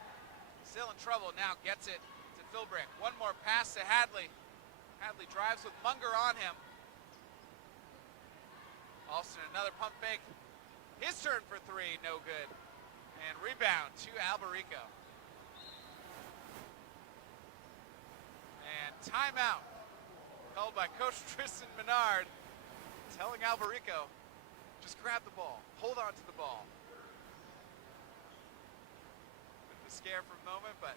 Still in trouble. Now gets it to Philbrick. One more pass to Hadley. Hadley drives with Munger on him. Alston another pump fake. His turn for 3, no good. And rebound to Alberico. And timeout called by Coach Tristan Menard, telling Alberico, just grab the ball, hold on to the ball. Bit of a scare for a moment, but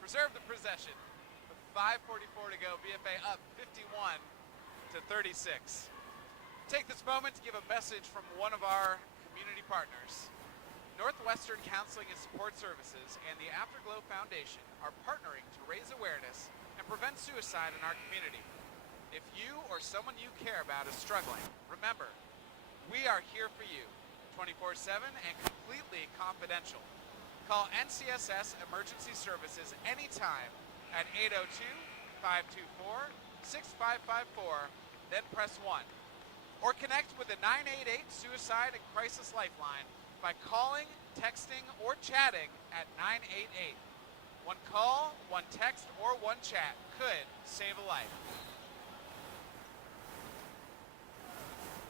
preserve the possession. With 5:44 to go, BFA up 51-36. Take this moment to give a message from one of our community partners. Northwestern Counseling and Support Services and the Afterglow Foundation are partnering to raise awareness and prevent suicide in our community. If you or someone you care about is struggling, remember, we are here for you, 24/7 and completely confidential. Call NCSS Emergency Services anytime at 802-524-6554, then press 1. Or connect with the 988 Suicide and Crisis Lifeline by calling, texting, or chatting at 988. One call, one text, or one chat could save a life.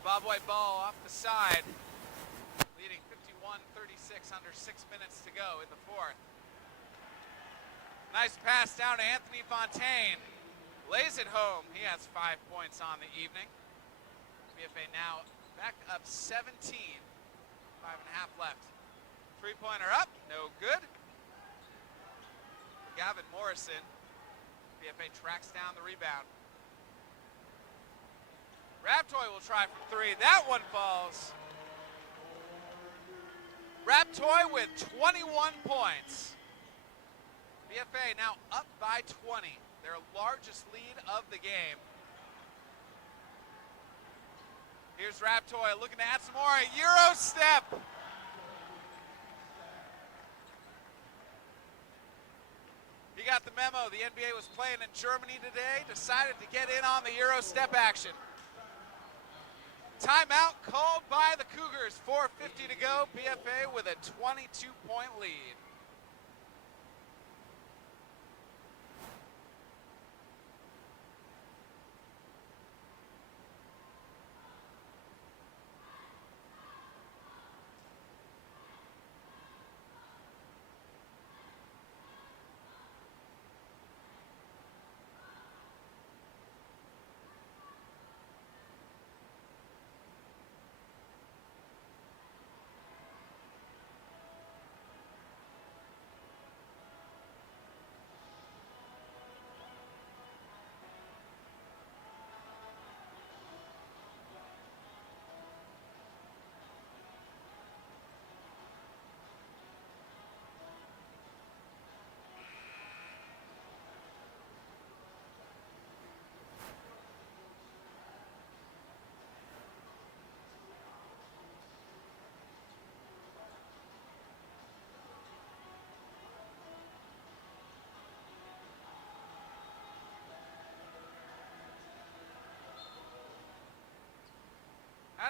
Bobwhite ball off the side, leading 51-36, under 6 minutes to go in the fourth. Nice pass down to Anthony Fontaine. Lays it home. He has 5 points on the evening. BFA now back up 17. 5.5 left. Three-pointer up, no good. Gavin Morrison. BFA tracks down the rebound. Raptoy will try from 3. That one falls. Raptoy with 21 points. BFA now up by 20. Their largest lead of the game. Here's Raptoy looking to add some more. A Euro step. He got the memo. The NBA was playing in Germany today. Decided to get in on the Euro step action. Timeout called by the Cougars. 4:50 to go. BFA with a 22-point lead.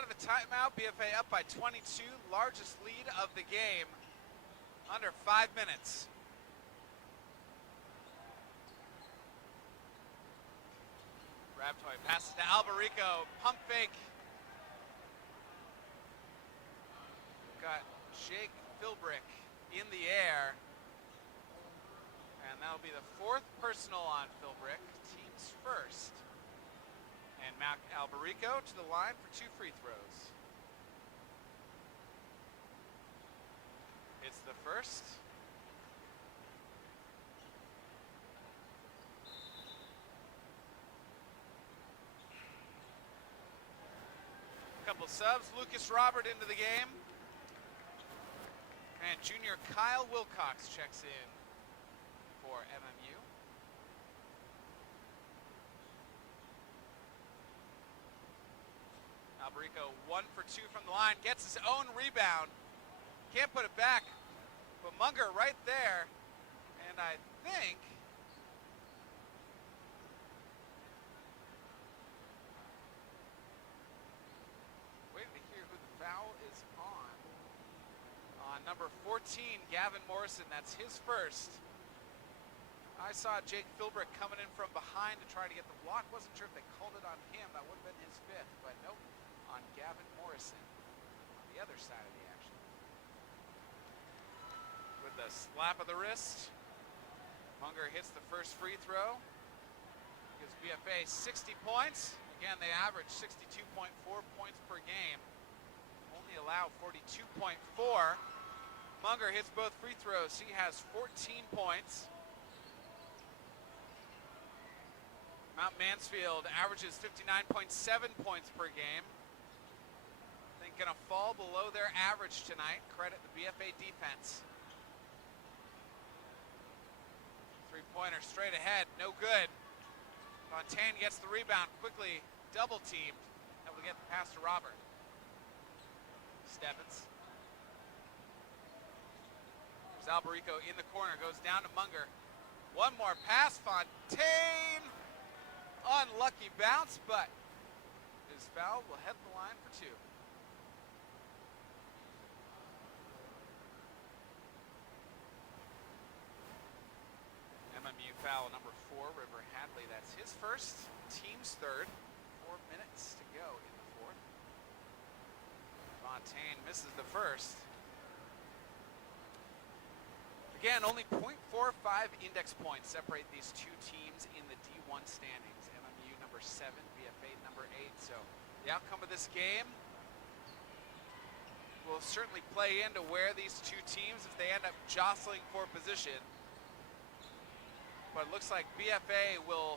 out of the timeout. BFA up by 22, largest lead of the game, under 5 minutes. Rabtoy passes to Alberico, pump fake. Got Jake Philbrick in the air. And that'll be the 4th personal on Philbrick, team's first. And Mac Alberico to the line for 2 free throws. It's the first. Couple subs, Lucas Robert into the game. And junior Kyle Wilcox checks in for MMU. Alberico 1 for 2 from the line, gets his own rebound. Can't put it back, but Munger right there. And I think waiting to hear who the foul is on number 14, Gavin Morrison. That's his first. I saw Jake Philbrick coming in from behind to try to get the block. Wasn't sure if they called it on him. That would have been his 5th, but nope, on Gavin Morrison on the other side of the action. With the slap of the wrist, Munger hits the first free throw. Gives BFA 60 points. Again, they average 62.4 points per game. Only allow 42.4. Munger hits both free throws. He has 14 points. Mount Mansfield averages 59.7 points per game. I think gonna fall below their average tonight. Credit the BFA defense. Three-pointer straight ahead, no good. Fontaine gets the rebound, quickly double teamed. Able to get the pass to Robert. Stebbins. There's Alberico in the corner, goes down to Munger. One more pass, Fontaine. Unlucky bounce, but his foul will head the line for 2. MMU foul number 4, River Hadley. That's his first, team's 3rd. 4 minutes to go in the 4th. Fontaine misses the first. Again, only .45 index points separate these 2 teams in the D1 standings. MMU number 7, BFA number 8. So the outcome of this game will certainly play into where these 2 teams, if they end up jostling for position. But it looks like BFA will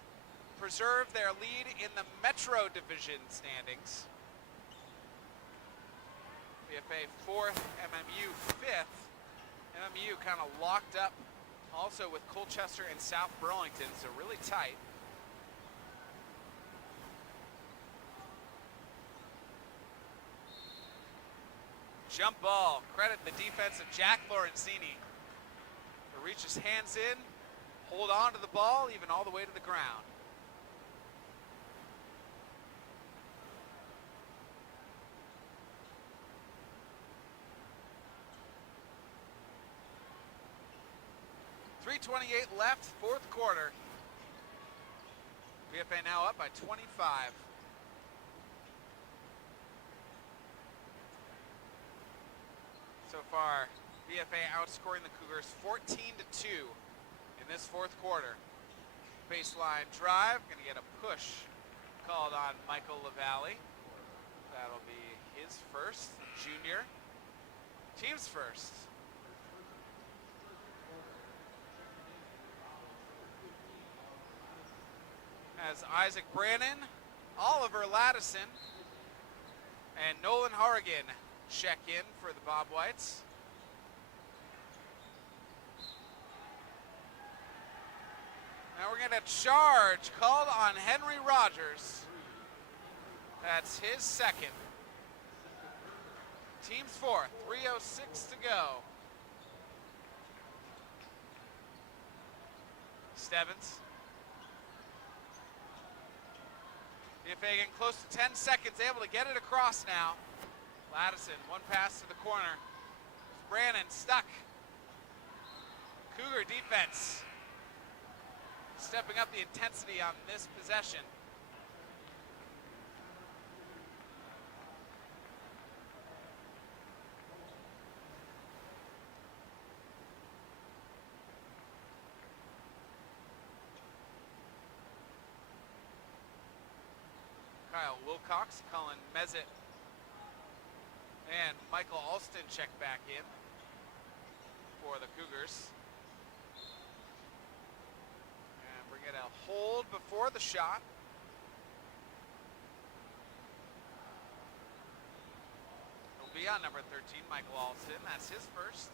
preserve their lead in the Metro Division standings. BFA 4th, MMU 5th. MMU kind of locked up also with Colchester and South Burlington, so really tight. Jump ball, credit the defense of Jack Lorenzini. To reach his hands in, hold on to the ball, even all the way to the ground. .328 left, 4th quarter. BFA now up by 25. So far, BFA outscoring the Cougars 14-2 in this 4th quarter. Baseline drive, gonna get a push called on Michael LaValle. That'll be his first, junior. Team's first. As Isaac Brannon, Oliver Laddison, and Nolan Harrigan check in for the Bobwhites. Now we're going to charge called on Henry Rogers. That's his 2nd. Team's 4th, 3:06 to go. Stebbins. BFA getting close to 10 seconds, able to get it across now. Laddison, one pass to the corner. Brannon stuck. Cougar defense stepping up the intensity on this possession. Kyle Wilcox, Cullen Mezet, and Michael Alston check back in for the Cougars. And we're going to hold before the shot. It'll be on number 13, Michael Alston. That's his first.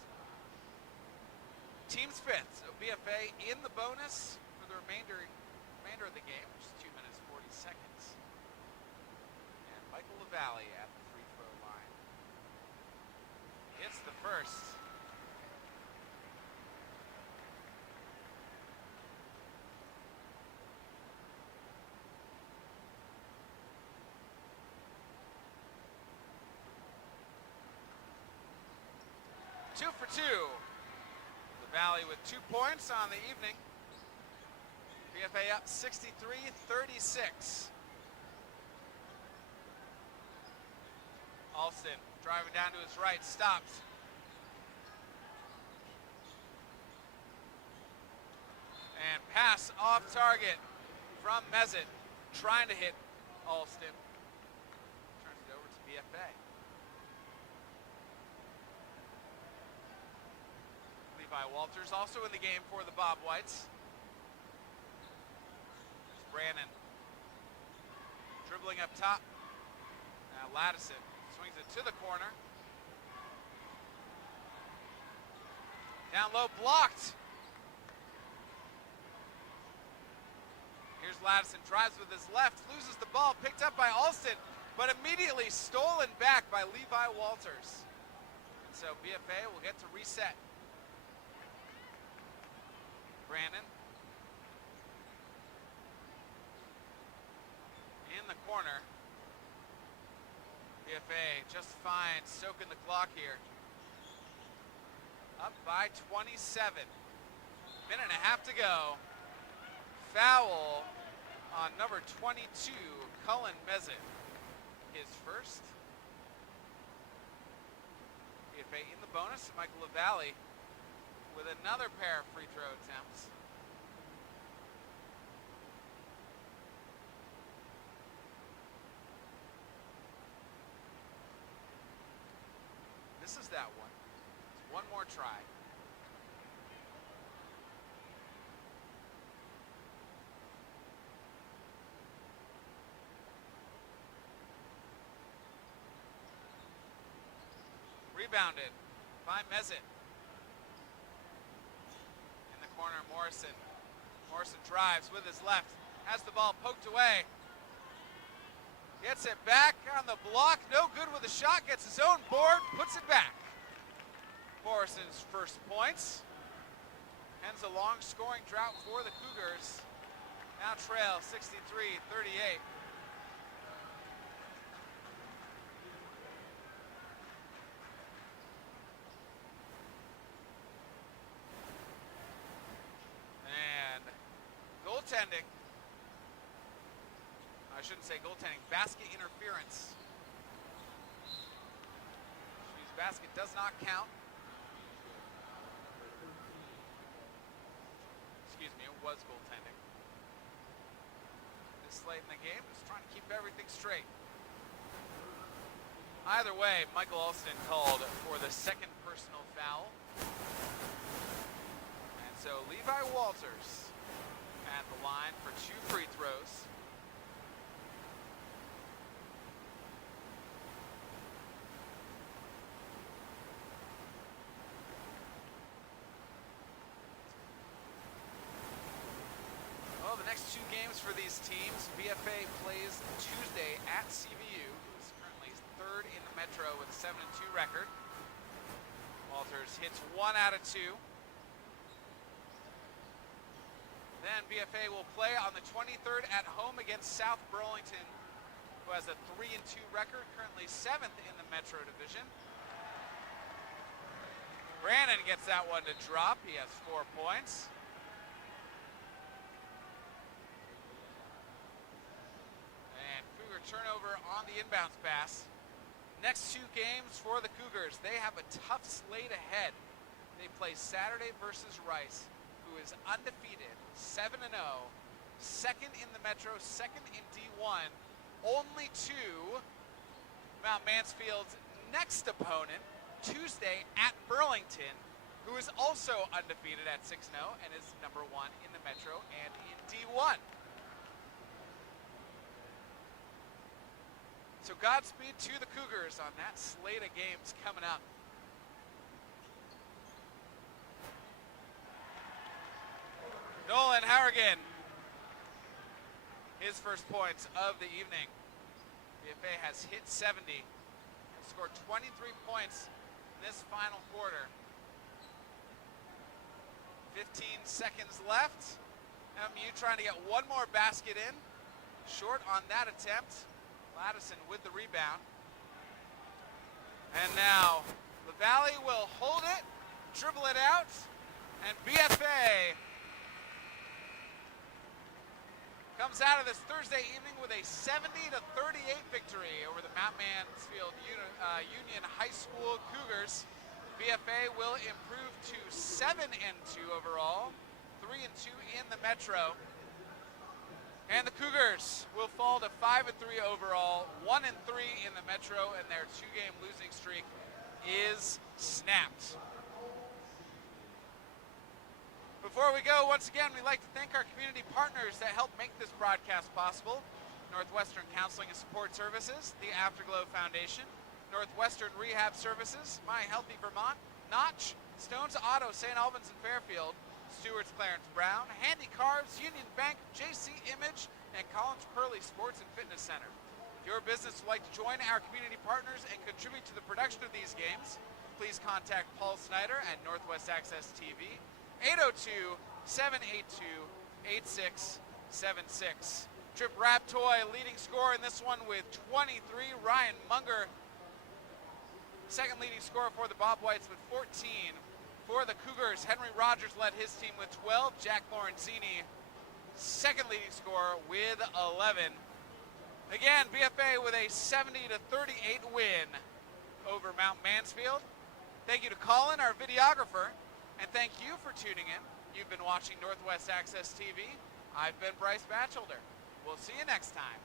Team's fifth, so BFA in the bonus for the remainder of the game, which is 2 minutes 40 seconds. Michael LaValle at the free throw line. Hits the first. Two for two. LaValle with 2 points on the evening. BFA up 63-36. Alston driving down to his right, stops. And pass off target from Mezet, trying to hit Alston. Turns it over to BFA. Levi Walters also in the game for the Bobwhites. There's Brannon dribbling up top. Now Laddison swings it to the corner. Down low, blocked. Here's Laddison, drives with his left, loses the ball, picked up by Alston, but immediately stolen back by Levi Walters. And so BFA will get to reset. Brannon in the corner. BFA just fine, soaking the clock here. Up by 27. Minute and a half to go. Foul on number 22, Cullen Mezet. His first. BFA in the bonus, Michael LaValle with another pair of free throw attempts. This is that one. It's one more try. Rebounded by Mezet. In the corner, Morrison. Morrison drives with his left. Has the ball poked away. Gets it back on the block, no good with a shot, gets his own board, puts it back. Morrison's first points. Ends a long scoring drought for the Cougars. Now trail 63-38. And goaltending. I shouldn't say goaltending, basket interference. Basket does not count. Excuse me, it was goaltending. This late in the game, just trying to keep everything straight. Either way, Michael Alston called for the second personal foul. And so Levi Walters at the line for 2 free throws. Well, the next 2 games for these teams, BFA plays Tuesday at CVU, who's currently 3rd in the Metro with a 7-2 record. Walters hits 1 out of 2. Then BFA will play on the 23rd at home against South Burlington has a 3-2 record, currently 7th in the Metro Division. Brandon gets that one to drop. He has 4 points. And Cougar turnover on the inbounds pass. Next 2 games for the Cougars. They have a tough slate ahead. They play Saturday versus Rice, who is undefeated, 7-0, second in the Metro, second in D1, only to Mount Mansfield's next opponent, Tuesday at Burlington, who is also undefeated at 6-0 and is number 1 in the Metro and in D1. So Godspeed to the Cougars on that slate of games coming up. Nolan Harrigan, his first points of the evening. BFA has hit 70, scored 23 points in this final quarter. 15 seconds left. MU trying to get one more basket in. Short on that attempt. Laddison with the rebound. And now LaValle will hold it, dribble it out, and BFA comes out of this Thursday evening with a 70-38 victory over the Mount Mansfield Union High School Cougars. BFA will improve to 7-2 overall, 3-2 in the Metro. And the Cougars will fall to 5-3 overall, 1-3 in the Metro, and their 2-game losing streak is snapped. Before we go, once again, we'd like to thank our community partners that help make this broadcast possible. Northwestern Counseling and Support Services, the Afterglow Foundation, Northwestern Rehab Services, My Healthy Vermont, Notch, Stone's Auto, St. Albans and Fairfield, Stewart's Clarence Brown, Handy Carbs, Union Bank, JC Image, and Collins Pearly Sports and Fitness Center. If your business would like to join our community partners and contribute to the production of these games, please contact Paul Snyder at Northwest Access TV, 802-782-8676. Trip Raptoy leading scorer in this one with 23. Ryan Munger, second leading scorer for the Bobwhites with 14. For the Cougars, Henry Rogers led his team with 12. Jack Lorenzini, second leading scorer with 11. Again, BFA with a 70-38 win over Mount Mansfield. Thank you to Colin, our videographer, and thank you for tuning in. You've been watching Northwest Access TV. I've been Bryce Batchelder. We'll see you next time.